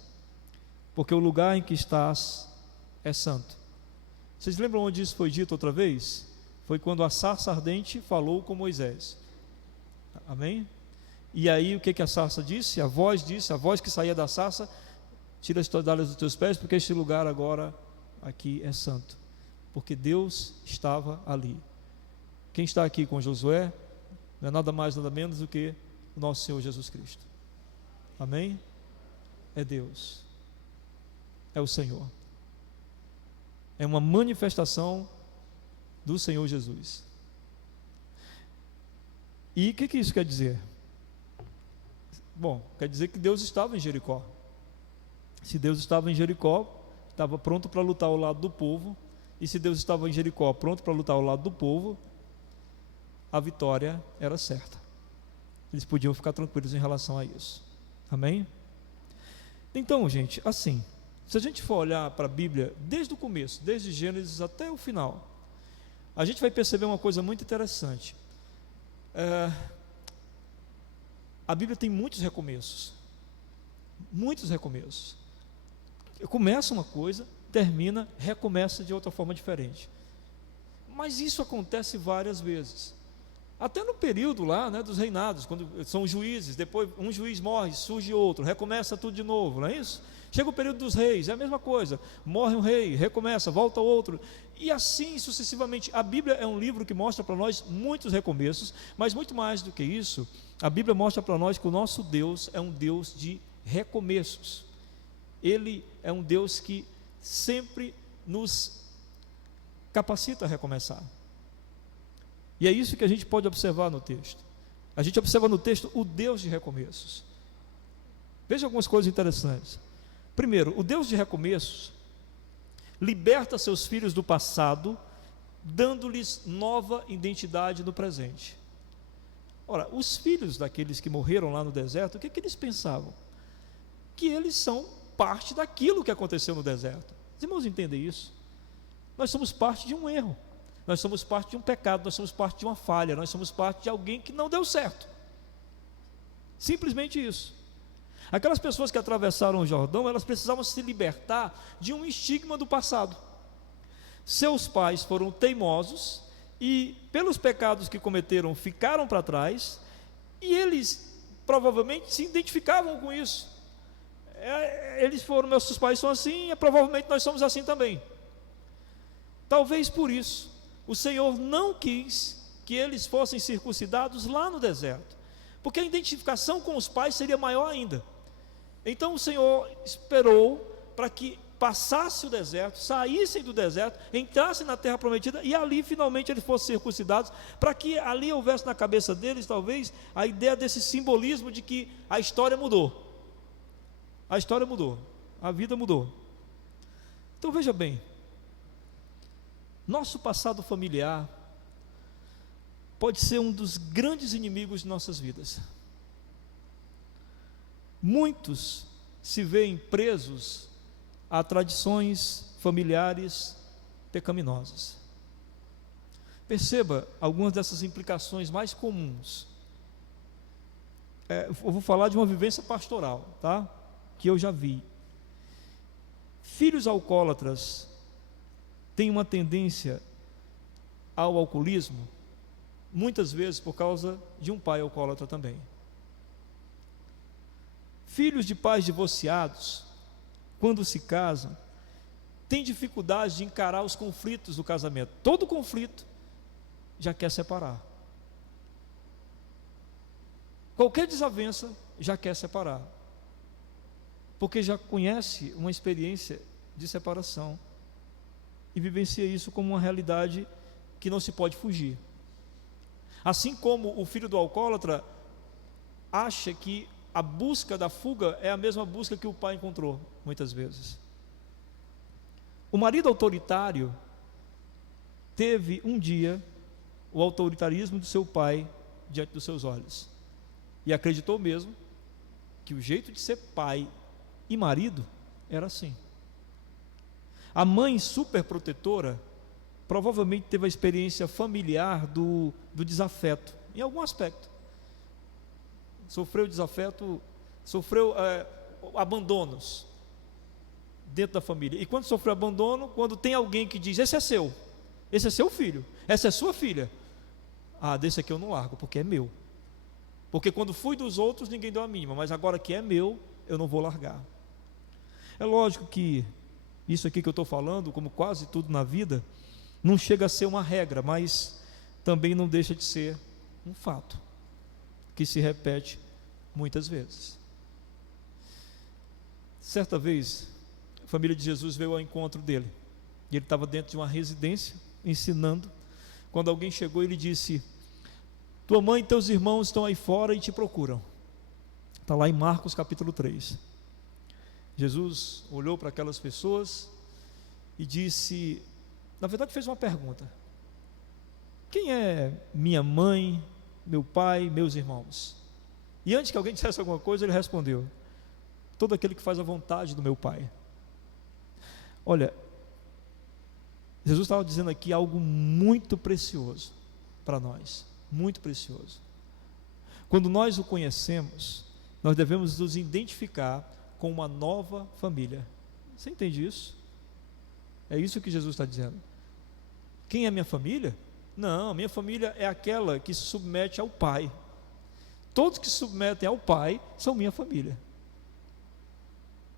porque o lugar em que estás é santo. Vocês lembram onde isso foi dito outra vez? Foi quando a sarça ardente falou com Moisés. Amém? E aí o que a sarça disse? A voz que saía da sarça: tira as sandálias dos teus pés, porque este lugar agora aqui é santo, porque Deus estava ali. Quem está aqui com Josué não é nada mais, nada menos do que o nosso Senhor Jesus Cristo. Amém? É Deus, é o Senhor, é uma manifestação do Senhor Jesus. E o que isso quer dizer? Bom, quer dizer que Deus estava em Jericó. Se Deus estava em Jericó, estava pronto para lutar ao lado do povo. E se Deus estava em Jericó, pronto para lutar ao lado do povo, a vitória era certa. Eles podiam ficar tranquilos em relação a isso. Amém? Então, gente, assim, se a gente for olhar para a Bíblia desde o começo, desde Gênesis até o final, a gente vai perceber uma coisa muito interessante. A Bíblia tem muitos recomeços. Muitos recomeços. Começa uma coisa, termina, recomeça de outra forma diferente. Mas isso acontece várias vezes. Até no período lá, né, dos reinados, quando são juízes, depois um juiz morre, surge outro, recomeça tudo de novo, não é isso? Chega o período dos reis, é a mesma coisa, morre um rei, recomeça, volta outro, e assim sucessivamente. A Bíblia é um livro que mostra para nós muitos recomeços, mas muito mais do que isso, a Bíblia mostra para nós que o nosso Deus é um Deus de recomeços. Ele é um Deus que sempre nos capacita a recomeçar. E é isso que a gente pode observar no texto. A gente observa no texto o Deus de recomeços. Veja algumas coisas interessantes. Primeiro, o Deus de recomeços liberta seus filhos do passado, dando-lhes nova identidade no presente. Ora, os filhos daqueles que morreram lá no deserto, o que eles pensavam? Que eles são parte daquilo que aconteceu no deserto. Os irmãos entendem isso? Nós somos parte de um erro, nós somos parte de um pecado, nós somos parte de uma falha, nós somos parte de alguém que não deu certo. Simplesmente isso. Aquelas pessoas que atravessaram o Jordão, elas precisavam se libertar de um estigma do passado. Seus pais foram teimosos e, pelos pecados que cometeram, ficaram para trás, e eles provavelmente se identificavam com isso. Eles foram: meus pais são assim, e provavelmente nós somos assim também. Talvez por isso o Senhor não quis que eles fossem circuncidados lá no deserto, porque a identificação com os pais seria maior ainda. Então o Senhor esperou para que passasse o deserto, saíssem do deserto, entrassem na terra prometida, e ali finalmente eles fossem circuncidados, para que ali houvesse na cabeça deles talvez a ideia desse simbolismo de que a história mudou. A história mudou, a vida mudou. Então veja bem, nosso passado familiar pode ser um dos grandes inimigos de nossas vidas. Muitos se veem presos a tradições familiares pecaminosas. Perceba algumas dessas implicações mais comuns. Eu vou falar de uma vivência pastoral, tá? Que eu já vi. Filhos alcoólatras têm uma tendência ao alcoolismo, muitas vezes por causa de um pai alcoólatra também. Filhos de pais divorciados, quando se casam, têm dificuldade de encarar os conflitos do casamento. Todo conflito já quer separar. Qualquer desavença já quer separar. porque já conhece uma experiência de separação e vivencia isso como uma realidade que não se pode fugir. Assim como o filho do alcoólatra acha que a busca da fuga é a mesma busca que o pai encontrou, muitas vezes. O marido autoritário teve um dia o autoritarismo do seu pai diante dos seus olhos, e acreditou mesmo que o jeito de ser pai e marido era assim. A mãe superprotetora provavelmente teve a experiência familiar do desafeto, em algum aspecto. Sofreu desafeto, sofreu abandonos dentro da família. E quando sofreu abandono, quando tem alguém que diz: esse é seu filho, essa é sua filha, desse aqui eu não largo, porque é meu. Porque quando fui dos outros, ninguém deu a mínima, mas agora que é meu, eu não vou largar. É lógico que isso aqui que eu estou falando, como quase tudo na vida, não chega a ser uma regra, mas também não deixa de ser um fato que se repete muitas vezes. Certa vez, a família de Jesus veio ao encontro dele, e ele estava dentro de uma residência ensinando, quando alguém chegou e lhe disse: tua mãe e teus irmãos estão aí fora e te procuram. Está lá em Marcos capítulo 3. Jesus olhou para aquelas pessoas e disse, na verdade fez uma pergunta: quem é minha mãe, meu pai, meus irmãos? E antes que alguém dissesse alguma coisa, ele respondeu: todo aquele que faz a vontade do meu pai. Olha, Jesus estava dizendo aqui algo muito precioso para nós, muito precioso. Quando nós o conhecemos, nós devemos nos identificar com uma nova família. Você entende isso? É isso que Jesus está dizendo. Quem é minha família? Não, minha família é aquela que se submete ao Pai. Todos que se submetem ao Pai são minha família.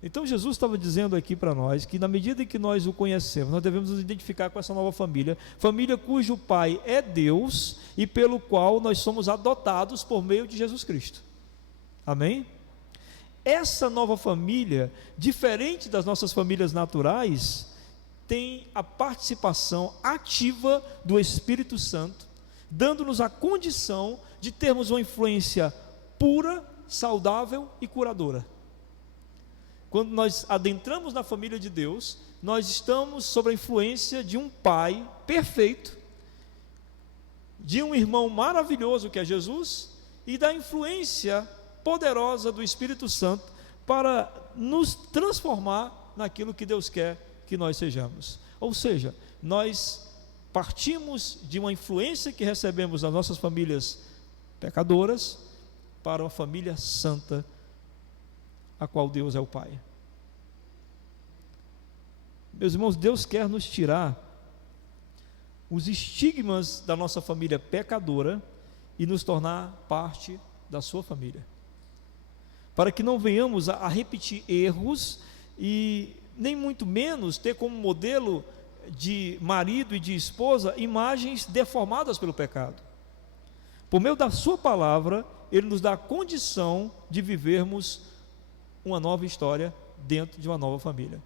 Então Jesus estava dizendo aqui para nós que na medida em que nós o conhecemos, nós devemos nos identificar com essa nova família, família cujo pai é Deus e pelo qual nós somos adotados por meio de Jesus Cristo. Amém? Essa nova família, diferente das nossas famílias naturais, tem a participação ativa do Espírito Santo, dando-nos a condição de termos uma influência pura, saudável e curadora. Quando nós adentramos na família de Deus, nós estamos sob a influência de um Pai perfeito, de um irmão maravilhoso que é Jesus, e da influência poderosa do Espírito Santo para nos transformar naquilo que Deus quer que nós sejamos. Ou seja, nós partimos de uma influência que recebemos das nossas famílias pecadoras para uma família santa, a qual Deus é o Pai. Meus irmãos, Deus quer nos tirar os estigmas da nossa família pecadora e nos tornar parte da sua família, para que não venhamos a repetir erros e nem muito menos ter como modelo de marido e de esposa imagens deformadas pelo pecado. Por meio da sua palavra, Ele nos dá a condição de vivermos uma nova história dentro de uma nova família.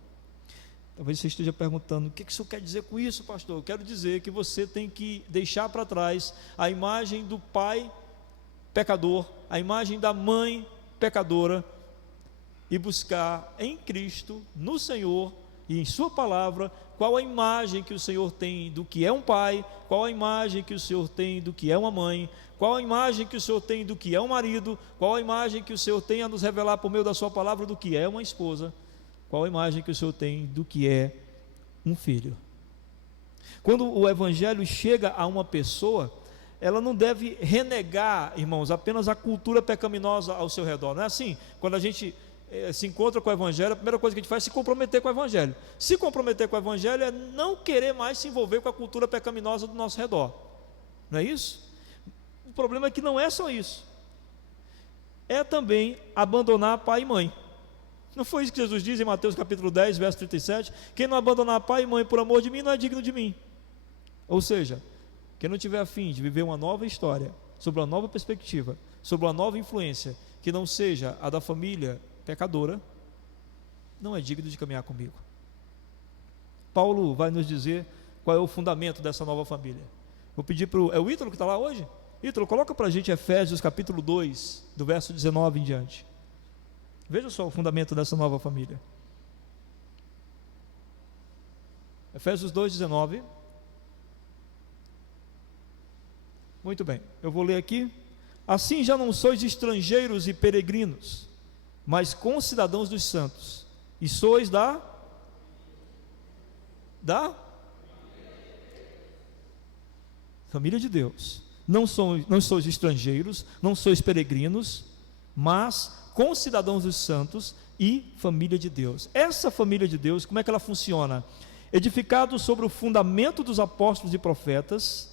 Talvez você esteja perguntando: o que isso quer dizer com isso, pastor? Eu quero dizer que você tem que deixar para trás a imagem do pai pecador, a imagem da mãe pecadora, e buscar em Cristo, no Senhor e em sua palavra, qual a imagem que o Senhor tem do que é um pai, qual a imagem que o Senhor tem do que é uma mãe, qual a imagem que o Senhor tem do que é um marido, qual a imagem que o Senhor tem a nos revelar por meio da sua palavra do que é uma esposa, qual a imagem que o Senhor tem do que é um filho. Quando o Evangelho chega a uma pessoa, ela não deve renegar, irmãos, apenas a cultura pecaminosa ao seu redor. Não é assim? Quando a gente se encontra com o Evangelho, a primeira coisa que a gente faz é se comprometer com o Evangelho. Se comprometer com o Evangelho é não querer mais se envolver com a cultura pecaminosa do nosso redor. Não é isso? O problema é que não é só isso. É também abandonar pai e mãe. Não foi isso que Jesus diz em Mateus capítulo 10, verso 37? Quem não abandonar pai e mãe por amor de mim não é digno de mim. Ou seja, quem não tiver a fim de viver uma nova história, sobre uma nova perspectiva, sobre uma nova influência, que não seja a da família pecadora, não é digno de caminhar comigo. Paulo vai nos dizer qual é o fundamento dessa nova família. Vou pedir para o Ítalo que está lá hoje? Ítalo, coloca para a gente Efésios capítulo 2, do verso 19 em diante. Veja só o fundamento dessa nova família. Efésios 2, 19. Muito bem, eu vou ler aqui. Assim já não sois estrangeiros e peregrinos, mas concidadãos dos santos, e sois da família de Deus. Não sois estrangeiros, não sois peregrinos, mas concidadãos dos santos e família de Deus. Essa família de Deus, como é que ela funciona? Edificado sobre o fundamento dos apóstolos e profetas,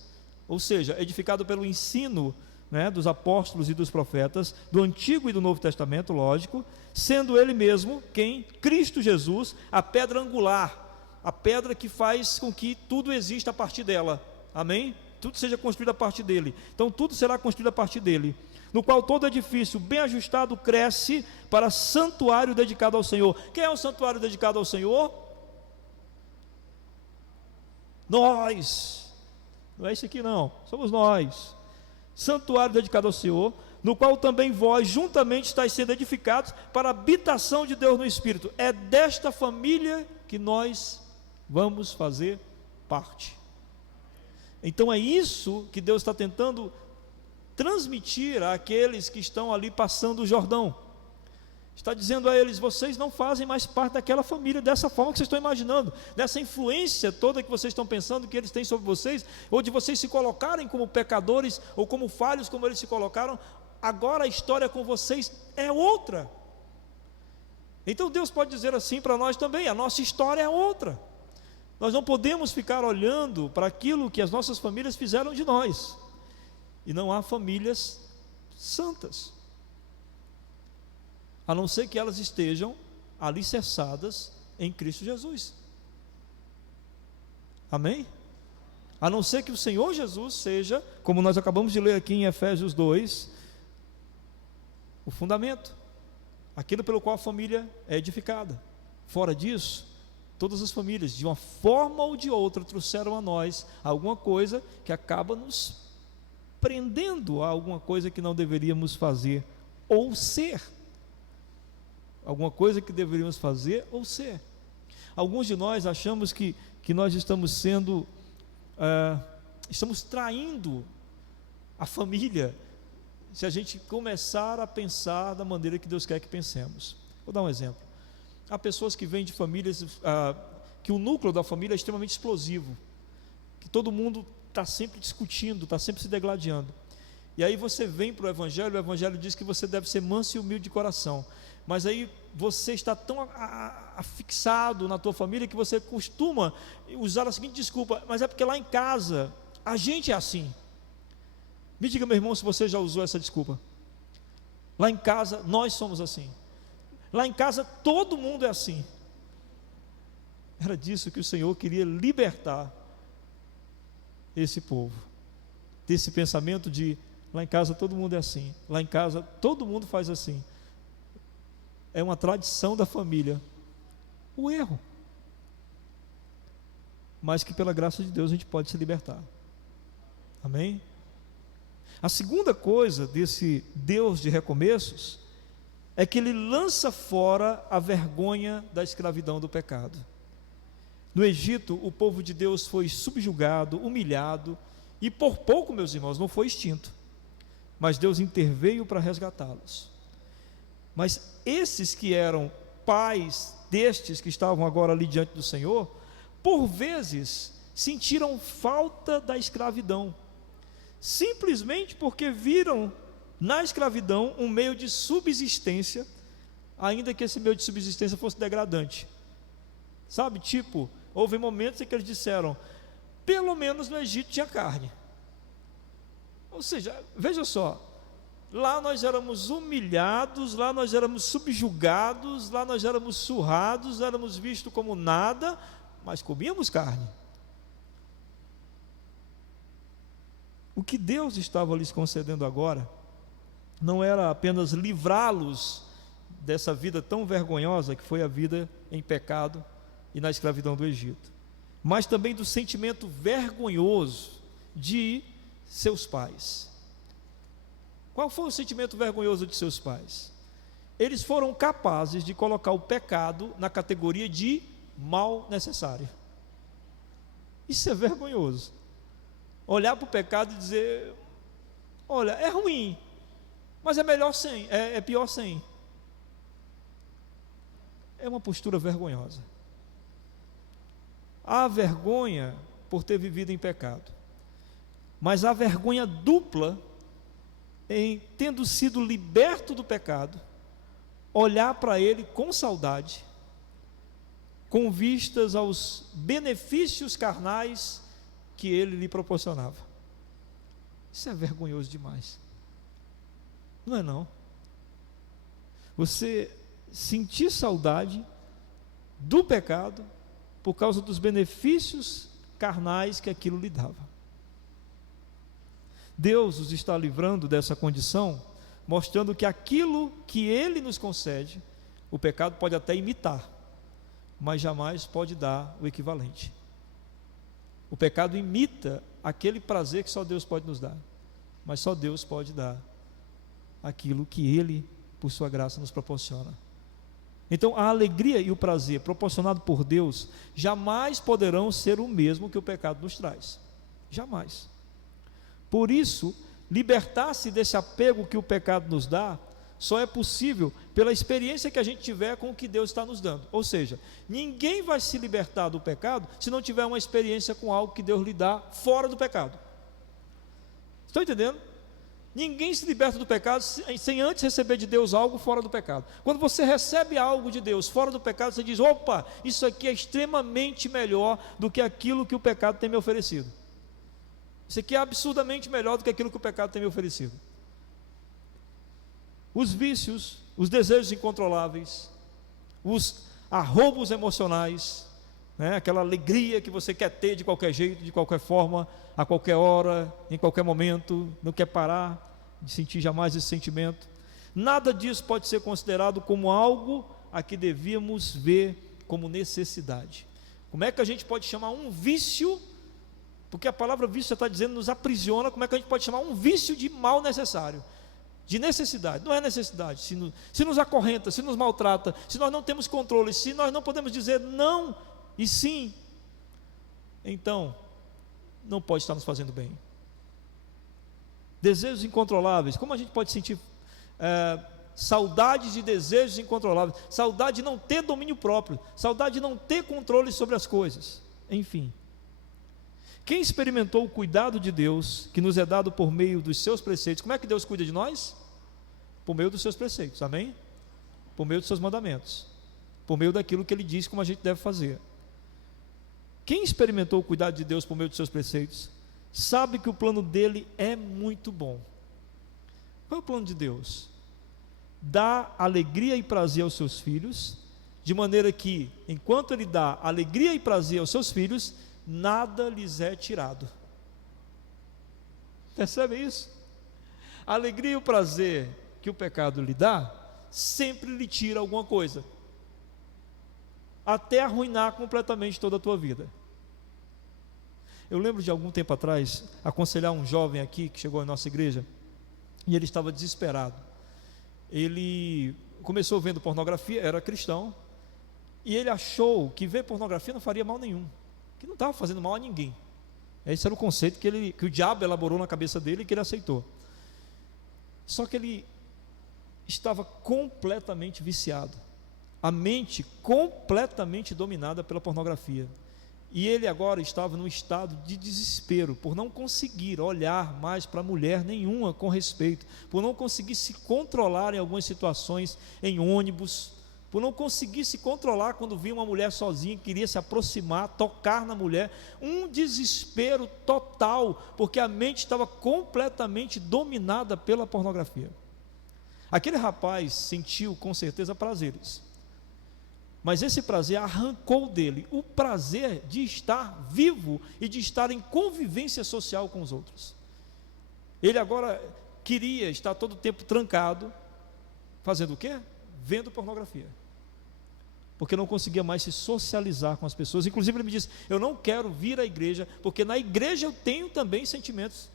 ou seja, edificado pelo ensino, né, dos apóstolos e dos profetas, do Antigo e do Novo Testamento, lógico, sendo Ele mesmo, quem? Cristo Jesus, a pedra angular, a pedra que faz com que tudo exista a partir dela, amém? Tudo seja construído a partir dele, então tudo será construído a partir dele, no qual todo edifício bem ajustado cresce para santuário dedicado ao Senhor. Quem é o santuário dedicado ao Senhor? Nós, não é isso aqui não, somos nós. Santuário dedicado ao Senhor, no qual também vós juntamente estáis sendo edificados para a habitação de Deus no Espírito. É desta família que nós vamos fazer parte. Então é isso que Deus está tentando transmitir àqueles que estão ali passando o Jordão. Está dizendo a eles: vocês não fazem mais parte daquela família dessa forma que vocês estão imaginando, dessa influência toda que vocês estão pensando que eles têm sobre vocês, ou de vocês se colocarem como pecadores ou como falhos como eles se colocaram. Agora a história com vocês é outra. Então Deus pode dizer assim para nós também: a nossa história é outra. Nós não podemos ficar olhando para aquilo que as nossas famílias fizeram de nós, e não há famílias santas, a não ser que elas estejam alicerçadas em Cristo Jesus, amém? A não ser que o Senhor Jesus seja, como nós acabamos de ler aqui em Efésios 2, o fundamento, aquilo pelo qual a família é edificada. Fora disso, todas as famílias, de uma forma ou de outra, trouxeram a nós alguma coisa que acaba nos prendendo a alguma coisa que não deveríamos fazer ou ser. Alguma coisa que deveríamos fazer ou ser. Alguns de nós achamos que nós estamos sendo, estamos traindo a família, se a gente começar a pensar da maneira que Deus quer que pensemos. Vou dar um exemplo. Há pessoas que vêm de famílias, que o núcleo da família é extremamente explosivo, que todo mundo está sempre discutindo, está sempre se degladiando. E aí você vem para o Evangelho diz que você deve ser manso e humilde de coração. Mas aí você está tão afixado na tua família que você costuma usar a seguinte desculpa: mas é porque lá em casa a gente é assim. Me diga, meu irmão, se você já usou essa desculpa. Lá em casa nós somos assim. Lá em casa todo mundo é assim. Era disso que o Senhor queria libertar esse povo, desse pensamento de lá em casa todo mundo é assim, lá em casa todo mundo faz assim. É uma tradição da família, o erro, mas que pela graça de Deus a gente pode se libertar, amém? A segunda coisa desse Deus de recomeços é que Ele lança fora a vergonha da escravidão do pecado. No Egito, o povo de Deus foi subjugado, humilhado, e por pouco, meus irmãos, não foi extinto, mas Deus interveio para resgatá-los. Mas esses que eram pais destes que estavam agora ali diante do Senhor, por vezes sentiram falta da escravidão, simplesmente porque viram na escravidão um meio de subsistência, ainda que esse meio de subsistência fosse degradante. Sabe, tipo, houve momentos em que eles disseram: pelo menos no Egito tinha carne. Ou seja, veja só, lá nós éramos humilhados, lá nós éramos subjugados, lá nós éramos surrados, éramos vistos como nada, mas comíamos carne. O que Deus estava lhes concedendo agora não era apenas livrá-los dessa vida tão vergonhosa que foi a vida em pecado e na escravidão do Egito, mas também do sentimento vergonhoso de seus pais. Qual foi o sentimento vergonhoso de seus pais? Eles foram capazes de colocar o pecado na categoria de mal necessário. Isso é vergonhoso. Olhar para o pecado e dizer: olha, é ruim, mas é melhor sem, é pior sem. É uma postura vergonhosa. Há vergonha por ter vivido em pecado, mas há vergonha dupla em, tendo sido liberto do pecado, olhar para ele com saudade, com vistas aos benefícios carnais que ele lhe proporcionava. Isso é vergonhoso demais. Não é não? Você sentir saudade do pecado por causa dos benefícios carnais que aquilo lhe dava. Deus os está livrando dessa condição, mostrando que aquilo que Ele nos concede, o pecado pode até imitar, mas jamais pode dar o equivalente. O pecado imita aquele prazer que só Deus pode nos dar, mas só Deus pode dar aquilo que Ele, por sua graça, nos proporciona. Então, a alegria e o prazer proporcionado por Deus jamais poderão ser o mesmo que o pecado nos traz. Jamais. Por isso, libertar-se desse apego que o pecado nos dá, só é possível pela experiência que a gente tiver com o que Deus está nos dando. Ou seja, ninguém vai se libertar do pecado se não tiver uma experiência com algo que Deus lhe dá fora do pecado. Estão entendendo? Ninguém se liberta do pecado sem antes receber de Deus algo fora do pecado. Quando você recebe algo de Deus fora do pecado, você diz: opa, isso aqui é extremamente melhor do que aquilo que o pecado tem me oferecido. Isso aqui é absurdamente melhor do que aquilo que o pecado tem me oferecido. Os vícios, os desejos incontroláveis, os arroubos emocionais, né? Aquela alegria que você quer ter de qualquer jeito, de qualquer forma, a qualquer hora, em qualquer momento, não quer parar de sentir jamais esse sentimento. Nada disso pode ser considerado como algo a que devíamos ver como necessidade. Como é que a gente pode chamar um vício? Porque a palavra vício está dizendo nos aprisiona. Como é que a gente pode chamar um vício de mal necessário? De necessidade. Não é necessidade. Se nos acorrenta, se nos maltrata, se nós não temos controle, se nós não podemos dizer não e sim, então não pode estar nos fazendo bem. Desejos incontroláveis. Como a gente pode sentir saudades de desejos incontroláveis? Saudade de não ter domínio próprio, saudade de não ter controle sobre as coisas. Enfim, quem experimentou o cuidado de Deus, que nos é dado por meio dos seus preceitos? Como é que Deus cuida de nós? Por meio dos seus preceitos, amém? Por meio dos seus mandamentos, por meio daquilo que Ele diz como a gente deve fazer. Quem experimentou o cuidado de Deus por meio dos seus preceitos, sabe que o plano dele é muito bom. Qual é o plano de Deus? Dá alegria e prazer aos seus filhos, de maneira que, enquanto Ele dá alegria e prazer aos seus filhos, nada lhes é tirado. Percebe isso? A alegria e o prazer que o pecado lhe dá, sempre lhe tira alguma coisa, até arruinar completamente toda a tua vida. Eu lembro de algum tempo atrás, aconselhar um jovem aqui, que chegou à nossa igreja, e ele estava desesperado. Ele começou vendo pornografia, era cristão, e ele achou que ver pornografia não faria mal nenhum, que não estava fazendo mal a ninguém. Esse era o conceito que o diabo elaborou na cabeça dele e que ele aceitou. Só que ele estava completamente viciado, a mente completamente dominada pela pornografia, e ele agora estava num estado de desespero, por não conseguir olhar mais para mulher nenhuma com respeito, por não conseguir se controlar em algumas situações, em ônibus, por não conseguir se controlar quando via uma mulher sozinha, queria se aproximar, tocar na mulher, um desespero total, porque a mente estava completamente dominada pela pornografia. Aquele rapaz sentiu com certeza prazeres, mas esse prazer arrancou dele o prazer de estar vivo e de estar em convivência social com os outros. Ele agora queria estar todo o tempo trancado, fazendo o quê? vendo pornografia, porque não conseguia mais se socializar com as pessoas. Inclusive ele me disse: eu não quero vir à igreja, porque na igreja eu tenho também sentimentos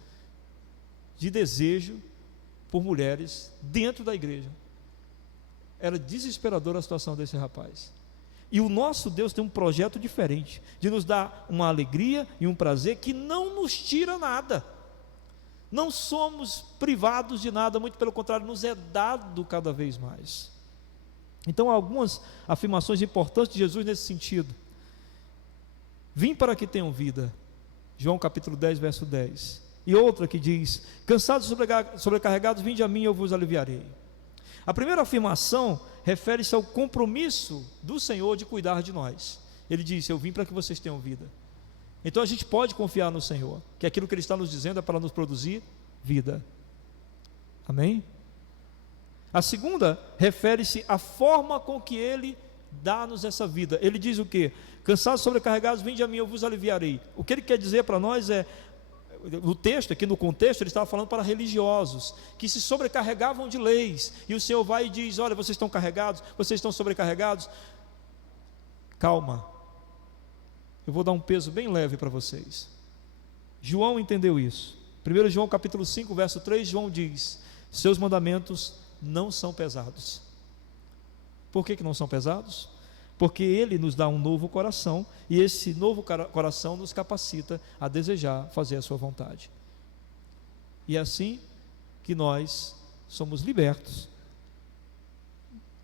de desejo por mulheres dentro da igreja. Era desesperadora a situação desse rapaz. E o nosso Deus tem um projeto diferente, de nos dar uma alegria e um prazer que não nos tira nada. Não somos privados de nada, muito pelo contrário, nos é dado cada vez mais. Então há algumas afirmações importantes de Jesus nesse sentido. Vim para que tenham vida, João capítulo 10, verso 10. E outra que diz: cansados e sobrecarregados, vinde a mim e eu vos aliviarei. A primeira afirmação refere-se ao compromisso do Senhor de cuidar de nós. Ele disse: eu vim para que vocês tenham vida. Então a gente pode confiar no Senhor, que aquilo que Ele está nos dizendo é para nos produzir vida. Amém? A segunda refere-se à forma com que Ele dá-nos essa vida. Ele diz o quê? Cansados e sobrecarregados, vinde a mim, eu vos aliviarei. O que Ele quer dizer para nós é, no texto, aqui no contexto, Ele estava falando para religiosos, que se sobrecarregavam de leis, e o Senhor vai e diz: olha, vocês estão carregados, vocês estão sobrecarregados, calma, eu vou dar um peso bem leve para vocês. João entendeu isso. 1 João capítulo 5, verso 3, João diz: seus mandamentos não são pesados. Por que não são pesados? Porque Ele nos dá um novo coração, e esse novo coração nos capacita a desejar fazer a sua vontade. E é assim que nós somos libertos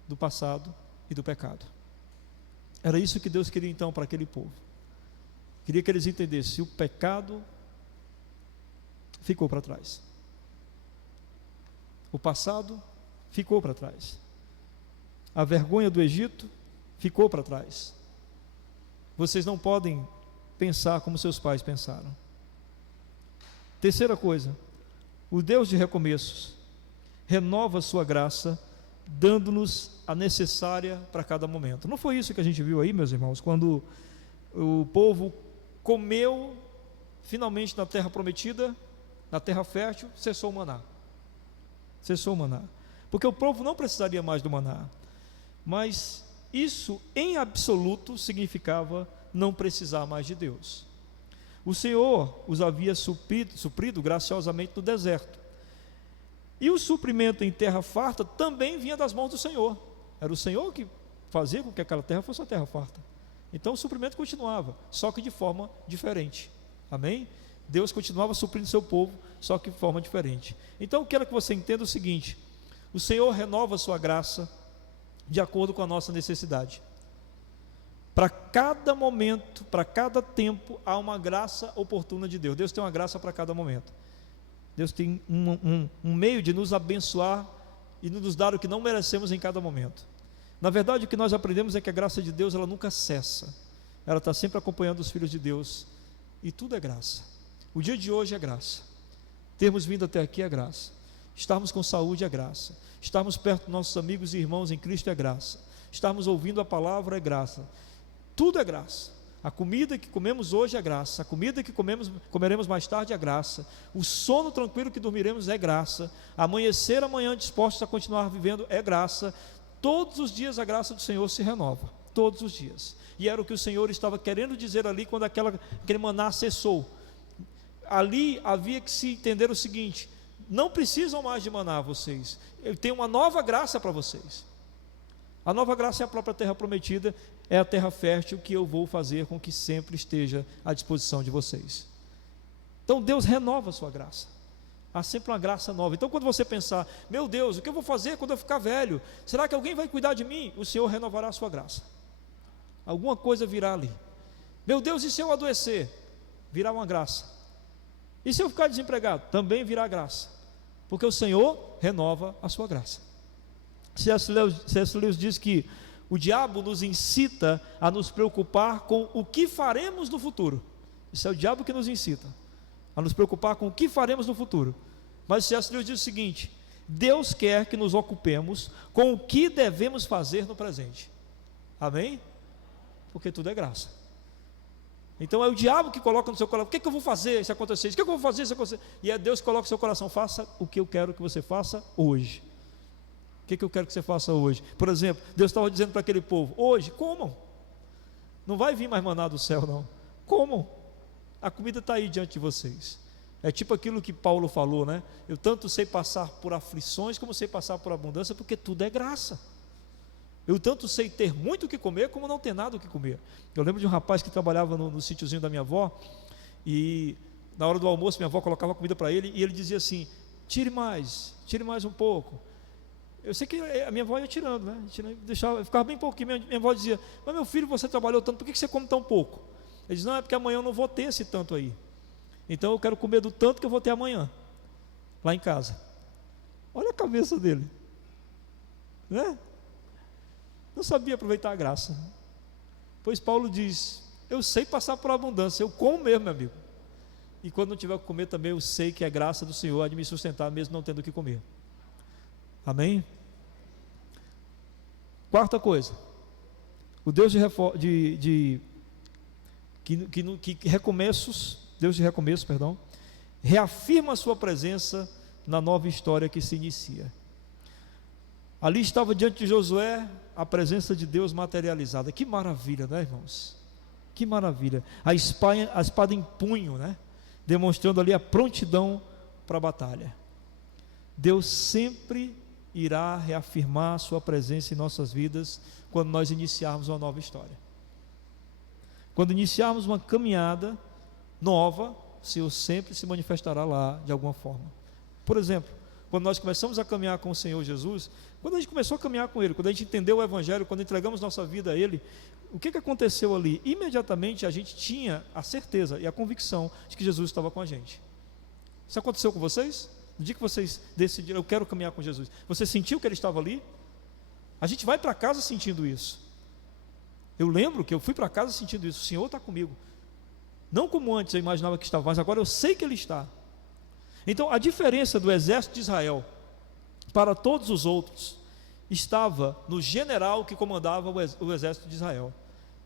do passado e do pecado. Era isso que Deus queria então para aquele povo. Queria que eles entendessem: o pecado ficou para trás, o passado ficou para trás, a vergonha do Egito ficou para trás. Vocês não podem pensar como seus pais pensaram. Terceira coisa: o Deus de recomeços renova a sua graça, dando-nos a necessária para cada momento. Não foi isso que a gente viu aí, meus irmãos, quando o povo comeu finalmente na terra prometida, na terra fértil, cessou o maná. Cessou o maná, porque o povo não precisaria mais do maná, mas isso em absoluto significava não precisar mais de Deus. O Senhor os havia suprido graciosamente no deserto, e o suprimento em terra farta também vinha das mãos do Senhor. Era o Senhor que fazia com que aquela terra fosse uma terra farta. Então o suprimento continuava, só que de forma diferente. Amém? Deus continuava suprindo seu povo, só que de forma diferente. Então eu quero que você entenda o seguinte: o Senhor renova a sua graça de acordo com a nossa necessidade. Para cada momento, para cada tempo, há uma graça oportuna de Deus. Deus tem uma graça para cada momento. Deus tem um meio de nos abençoar e nos dar o que não merecemos em cada momento. Na verdade, o que nós aprendemos é que a graça de Deus, ela nunca cessa. Ela está sempre acompanhando os filhos de Deus, e tudo é graça. O dia de hoje é graça. Termos vindo até aqui é graça. Estarmos com saúde é graça. Estarmos perto dos nossos amigos e irmãos em Cristo é graça. Estarmos ouvindo a palavra é graça. Tudo é graça. A comida que comemos hoje é graça. A comida que comeremos mais tarde é graça. O sono tranquilo que dormiremos é graça. Amanhecer amanhã dispostos a continuar vivendo é graça. Todos os dias a graça do Senhor se renova. Todos os dias. E era o que o Senhor estava querendo dizer ali quando aquele maná cessou. Ali havia que se entender o seguinte: não precisam mais de maná vocês. Eu tenho uma nova graça para vocês. A nova graça é a própria terra prometida, é a terra fértil que eu vou fazer com que sempre esteja à disposição de vocês. Então Deus renova a sua graça. Há sempre uma graça nova. Então quando você pensar: meu Deus, o que eu vou fazer quando eu ficar velho? Será que alguém vai cuidar de mim? O Senhor renovará a sua graça. Alguma coisa virá ali. Meu Deus, e se eu adoecer? Virá uma graça. E se eu ficar desempregado? Também virá graça. Porque o Senhor renova a sua graça. C.S. Lewis diz que o diabo nos incita a nos preocupar com o que faremos no futuro. Isso é o diabo que nos incita a nos preocupar com o que faremos no futuro. Mas C.S. Lewis diz o seguinte: Deus quer que nos ocupemos com o que devemos fazer no presente. Amém? Porque tudo é graça. Então é o diabo que coloca no seu coração: o que eu vou fazer se acontecer isso? O que eu vou fazer se acontecer? E é Deus que coloca no seu coração: faça o que eu quero que você faça hoje. O que eu quero que você faça hoje? Por exemplo, Deus estava dizendo para aquele povo: hoje, comam. Não vai vir mais maná do céu, não. Comam. A comida está aí diante de vocês. É tipo aquilo que Paulo falou, né? Eu tanto sei passar por aflições, como sei passar por abundância, porque tudo é graça. Eu tanto sei ter muito o que comer, como não ter nada o que comer. Eu lembro de um rapaz que trabalhava no sítiozinho da minha avó, e na hora do almoço minha avó colocava comida para ele, e ele dizia assim: tire mais um pouco. Eu sei que a minha avó ia tirando, né? Deixava, ficava bem pouquinho. Minha avó dizia: mas meu filho, você trabalhou tanto, por que você come tão pouco? Ele diz: não, é porque amanhã eu não vou ter esse tanto aí. Então eu quero comer do tanto que eu vou ter amanhã, lá em casa. Olha a cabeça dele, né? Não sabia aproveitar a graça. Pois Paulo diz: eu sei passar por abundância, eu como mesmo, meu amigo. E quando não tiver o que comer também, eu sei que é graça do Senhor de me sustentar, mesmo não tendo o que comer. Amém? Quarta coisa, o Deus que recomeços, Deus de recomeço, perdão, reafirma a sua presença na nova história que se inicia. Ali estava diante de Josué a presença de Deus materializada. Que maravilha, né, irmãos? Que maravilha. A espada em punho, né? Demonstrando ali a prontidão para a batalha. Deus sempre irá reafirmar a sua presença em nossas vidas quando nós iniciarmos uma nova história. Quando iniciarmos uma caminhada nova, o Senhor sempre se manifestará lá de alguma forma. Por exemplo, quando nós começamos a caminhar com o Senhor Jesus, quando a gente começou a caminhar com Ele, quando a gente entendeu o Evangelho, quando entregamos nossa vida a Ele, o que aconteceu ali? Imediatamente a gente tinha a certeza e a convicção de que Jesus estava com a gente. Isso aconteceu com vocês? No dia que vocês decidiram: eu quero caminhar com Jesus, você sentiu que Ele estava ali? A gente vai para casa sentindo isso. Eu lembro que eu fui para casa sentindo isso: o Senhor está comigo. Não como antes eu imaginava que estava, mas agora eu sei que Ele está. Então a diferença do exército de Israel para todos os outros estava no general que comandava o exército de Israel.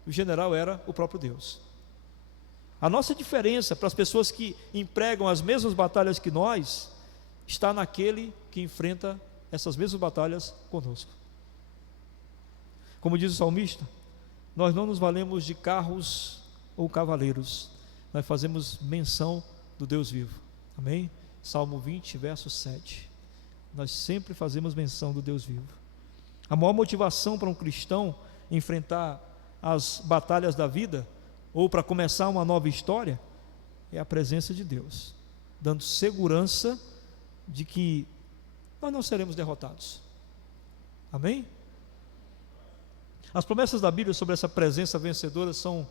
O general era o próprio Deus. A nossa diferença para as pessoas que empregam as mesmas batalhas que nós está naquele que enfrenta essas mesmas batalhas conosco. Como diz o salmista, nós não nos valemos de carros ou cavaleiros, nós fazemos menção do Deus vivo. Amém? Salmo 20, verso 7. Nós sempre fazemos menção do Deus vivo. A maior motivação para um cristão enfrentar as batalhas da vida, ou para começar uma nova história, é a presença de Deus, dando segurança de que nós não seremos derrotados. Amém? As promessas da Bíblia sobre essa presença vencedora são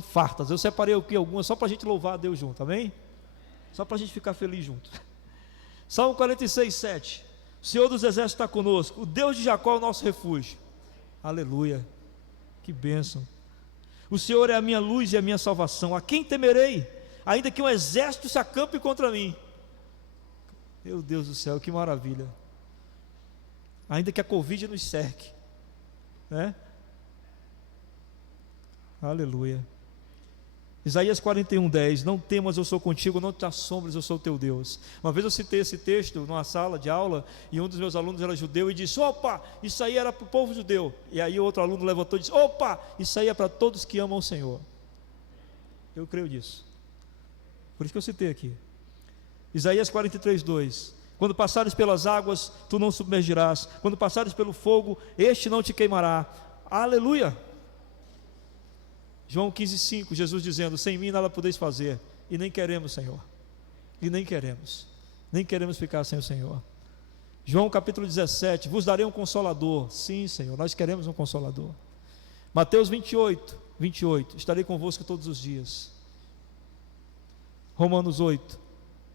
fartas. Eu separei aqui algumas só para a gente louvar a Deus junto, amém? Só para a gente ficar feliz junto. Salmo 46, 7. O Senhor dos exércitos está conosco, o Deus de Jacó é o nosso refúgio. Aleluia, que bênção. O Senhor é a minha luz e a minha salvação, a quem temerei? Ainda que um exército se acampe contra mim. Meu Deus do céu, que maravilha. Ainda que a Covid nos cerque, né? Aleluia. Isaías 41, 10. Não temas, eu sou contigo, não te assombres, eu sou teu Deus. Uma vez eu citei esse texto numa sala de aula, e um dos meus alunos era judeu e disse: opa, isso aí era para o povo judeu. E aí outro aluno levantou e disse: opa, isso aí é para todos que amam o Senhor. Eu creio nisso. Por isso que eu citei aqui. Isaías 43, 2. Quando passares pelas águas, tu não submergirás. Quando passares pelo fogo, este não te queimará. Aleluia. João 15, 5, Jesus dizendo: sem mim nada podeis fazer. E nem queremos, Senhor. E nem queremos ficar sem o Senhor. João capítulo 17, vos darei um consolador. Sim, Senhor, nós queremos um consolador. Mateus 28, estarei convosco todos os dias. Romanos 8,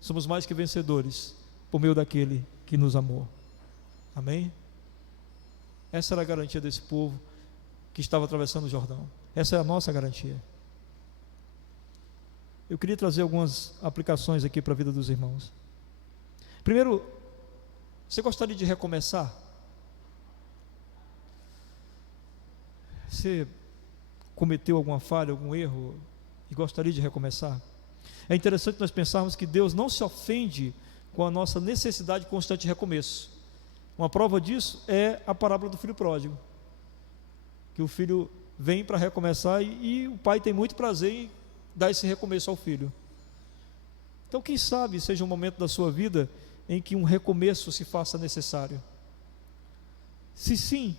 somos mais que vencedores por meio daquele que nos amou. Amém? Essa era a garantia desse povo que estava atravessando o Jordão. Essa é a nossa garantia. Eu queria trazer algumas aplicações aqui para a vida dos irmãos. Primeiro, você gostaria de recomeçar? Você cometeu alguma falha, algum erro e gostaria de recomeçar? É interessante nós pensarmos que Deus não se ofende com a nossa necessidade de constante recomeço. Uma prova disso é a parábola do filho pródigo, que o filho vem para recomeçar e o pai tem muito prazer em dar esse recomeço ao filho. Então, quem sabe seja um momento da sua vida em que um recomeço se faça necessário. Se sim,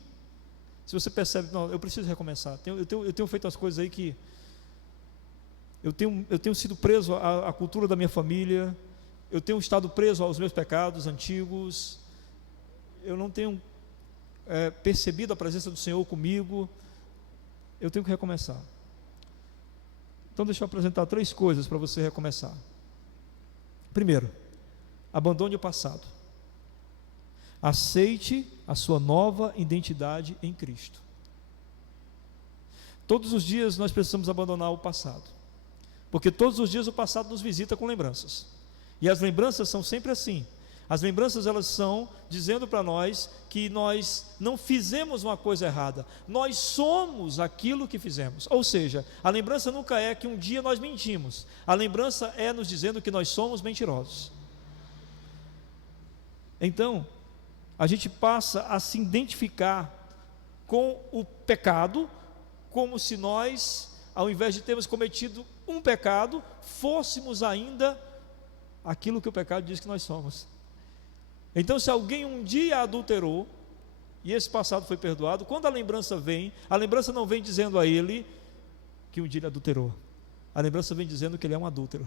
se você percebe, não, eu preciso recomeçar, eu tenho feito as coisas aí que eu tenho sido preso à cultura da minha família, eu tenho estado preso aos meus pecados antigos, eu não tenho percebido a presença do Senhor comigo, eu tenho que recomeçar. Então deixa eu apresentar 3 coisas para você recomeçar. Primeiro, abandone o passado. Aceite a sua nova identidade em Cristo. Todos os dias nós precisamos abandonar o passado, porque todos os dias o passado nos visita com lembranças, e as lembranças são sempre assim. As lembranças, elas são dizendo para nós que nós não fizemos uma coisa errada, nós somos aquilo que fizemos. Ou seja, a lembrança nunca é que um dia nós mentimos, a lembrança é nos dizendo que nós somos mentirosos. Então, a gente passa a se identificar com o pecado, como se nós, ao invés de termos cometido um pecado, fôssemos ainda aquilo que o pecado diz que nós somos. Então, se alguém um dia adulterou, e esse passado foi perdoado, quando a lembrança vem, a lembrança não vem dizendo a ele que um dia ele adulterou, a lembrança vem dizendo que ele é um adúltero.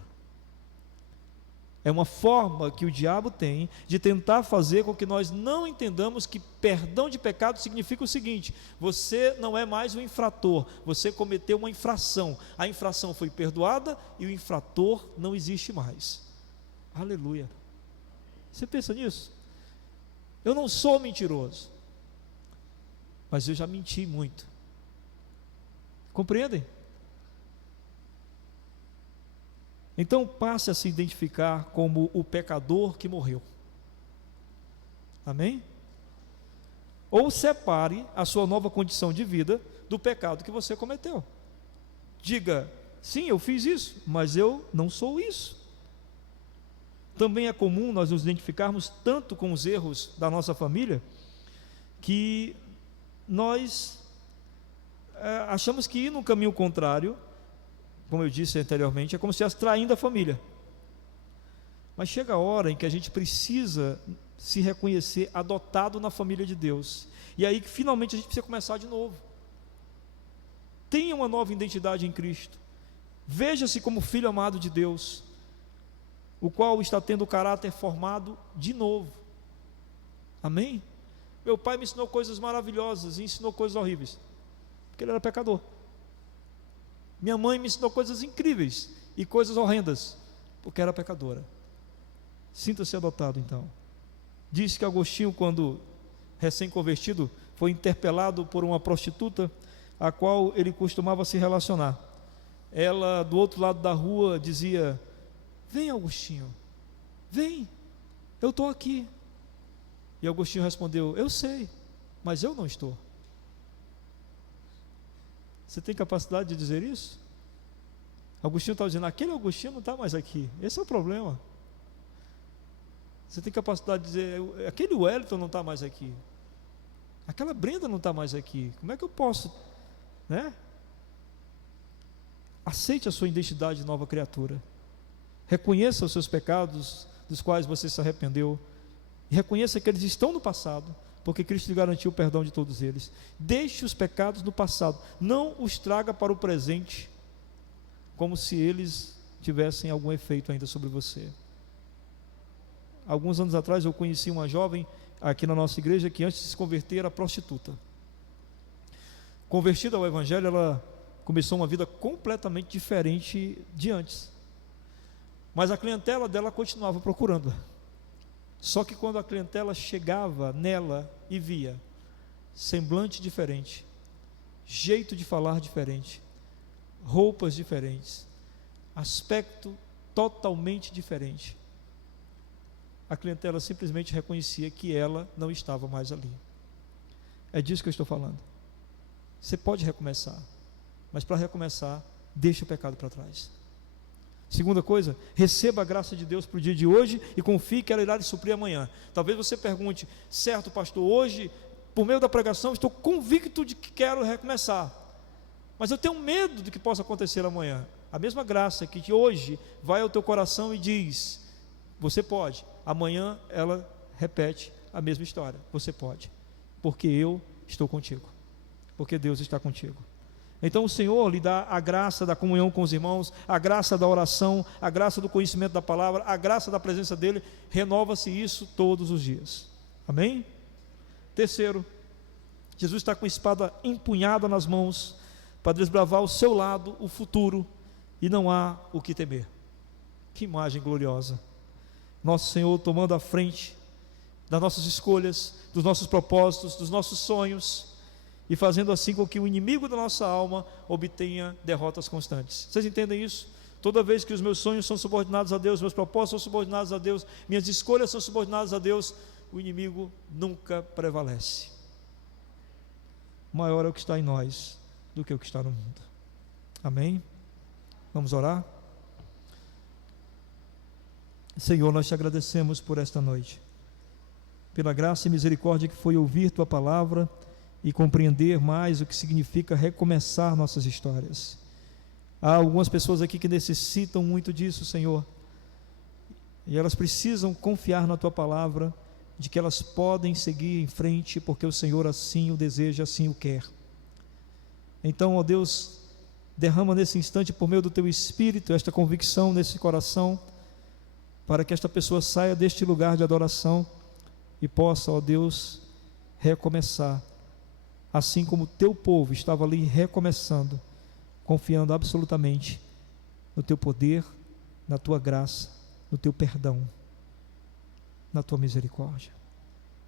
É uma forma que o diabo tem de tentar fazer com que nós não entendamos que perdão de pecado significa o seguinte: você não é mais um infrator, você cometeu uma infração, a infração foi perdoada e o infrator não existe mais. Aleluia. Você pensa nisso? Eu não sou mentiroso, mas eu já menti muito. Compreendem? Então passe a se identificar como o pecador que morreu. Amém? Ou separe a sua nova condição de vida do pecado que você cometeu. Diga: sim, eu fiz isso, mas eu não sou isso. Também é comum nós nos identificarmos tanto com os erros da nossa família, que nós achamos que ir no caminho contrário, como eu disse anteriormente, é como se estivesse traindo a família. Mas chega a hora em que a gente precisa se reconhecer adotado na família de Deus, e aí que finalmente a gente precisa começar de novo. Tenha uma nova identidade em Cristo, veja-se como filho amado de Deus, o qual está tendo o caráter formado de novo. Amém? Meu pai me ensinou coisas maravilhosas e ensinou coisas horríveis, porque ele era pecador. Minha mãe me ensinou coisas incríveis e coisas horrendas, porque era pecadora. Sinta-se adotado então. Diz que Agostinho, quando recém-convertido, foi interpelado por uma prostituta, a qual ele costumava se relacionar. Ela, do outro lado da rua, dizia: vem, Agostinho, vem, eu estou aqui. E Agostinho respondeu: eu sei, mas eu não estou. Você tem capacidade de dizer isso? Agostinho estava dizendo: aquele Agostinho não está mais aqui, esse é o problema. Você tem capacidade de dizer: aquele Wellington não está mais aqui, aquela Brenda não está mais aqui, como é que eu posso, né? Aceite a sua identidade de nova criatura, reconheça os seus pecados dos quais você se arrependeu, e reconheça que eles estão no passado, porque Cristo lhe garantiu o perdão de todos eles. Deixe os pecados no passado, não os traga para o presente, como se eles tivessem algum efeito ainda sobre você. Alguns anos atrás eu conheci uma jovem aqui na nossa igreja que antes de se converter era prostituta. Convertida ao Evangelho, ela começou uma vida completamente diferente de antes, mas a clientela dela continuava procurando. Só que quando a clientela chegava nela e via semblante diferente, jeito de falar diferente, roupas diferentes, aspecto totalmente diferente, a clientela simplesmente reconhecia que ela não estava mais ali. É disso que eu estou falando. Você pode recomeçar, mas para recomeçar, deixa o pecado para trás. Segunda coisa, receba a graça de Deus para o dia de hoje e confie que ela irá lhe suprir amanhã. Talvez você pergunte: certo, pastor, hoje, por meio da pregação, estou convicto de que quero recomeçar, mas eu tenho medo do que possa acontecer amanhã. A mesma graça que hoje vai ao teu coração e diz: você pode. Amanhã ela repete a mesma história: você pode, porque eu estou contigo, porque Deus está contigo. Então o Senhor lhe dá a graça da comunhão com os irmãos, a graça da oração, a graça do conhecimento da palavra, a graça da presença dEle. Renova-se isso todos os dias. Amém? Terceiro, Jesus está com a espada empunhada nas mãos para desbravar ao seu lado o futuro, e não há o que temer. Que imagem gloriosa! Nosso Senhor tomando a frente das nossas escolhas, dos nossos propósitos, dos nossos sonhos, e fazendo assim com que o inimigo da nossa alma obtenha derrotas constantes. Vocês entendem isso? Toda vez que os meus sonhos são subordinados a Deus, meus propósitos são subordinados a Deus, minhas escolhas são subordinadas a Deus, o inimigo nunca prevalece. Maior é o que está em nós do que o que está no mundo. Amém? Vamos orar? Senhor, nós te agradecemos por esta noite, pela graça e misericórdia que foi ouvir tua palavra e compreender mais o que significa recomeçar nossas histórias. Há algumas pessoas aqui que necessitam muito disso, Senhor, e elas precisam confiar na tua palavra, de que elas podem seguir em frente, porque o Senhor assim o deseja, assim o quer. Então, ó Deus, derrama nesse instante, por meio do teu Espírito, esta convicção nesse coração, para que esta pessoa saia deste lugar de adoração e possa, ó Deus, recomeçar, assim como o teu povo estava ali recomeçando, confiando absolutamente no teu poder, na tua graça, no teu perdão, na tua misericórdia.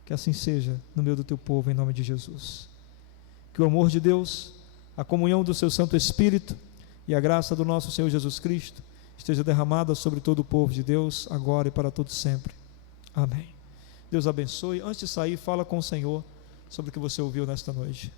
Que assim seja no meio do teu povo, em nome de Jesus. Que o amor de Deus, a comunhão do seu Santo Espírito e a graça do nosso Senhor Jesus Cristo esteja derramada sobre todo o povo de Deus, agora e para todo sempre. Amém. Deus abençoe. Antes de sair, fala com o Senhor sobre o que você ouviu nesta noite.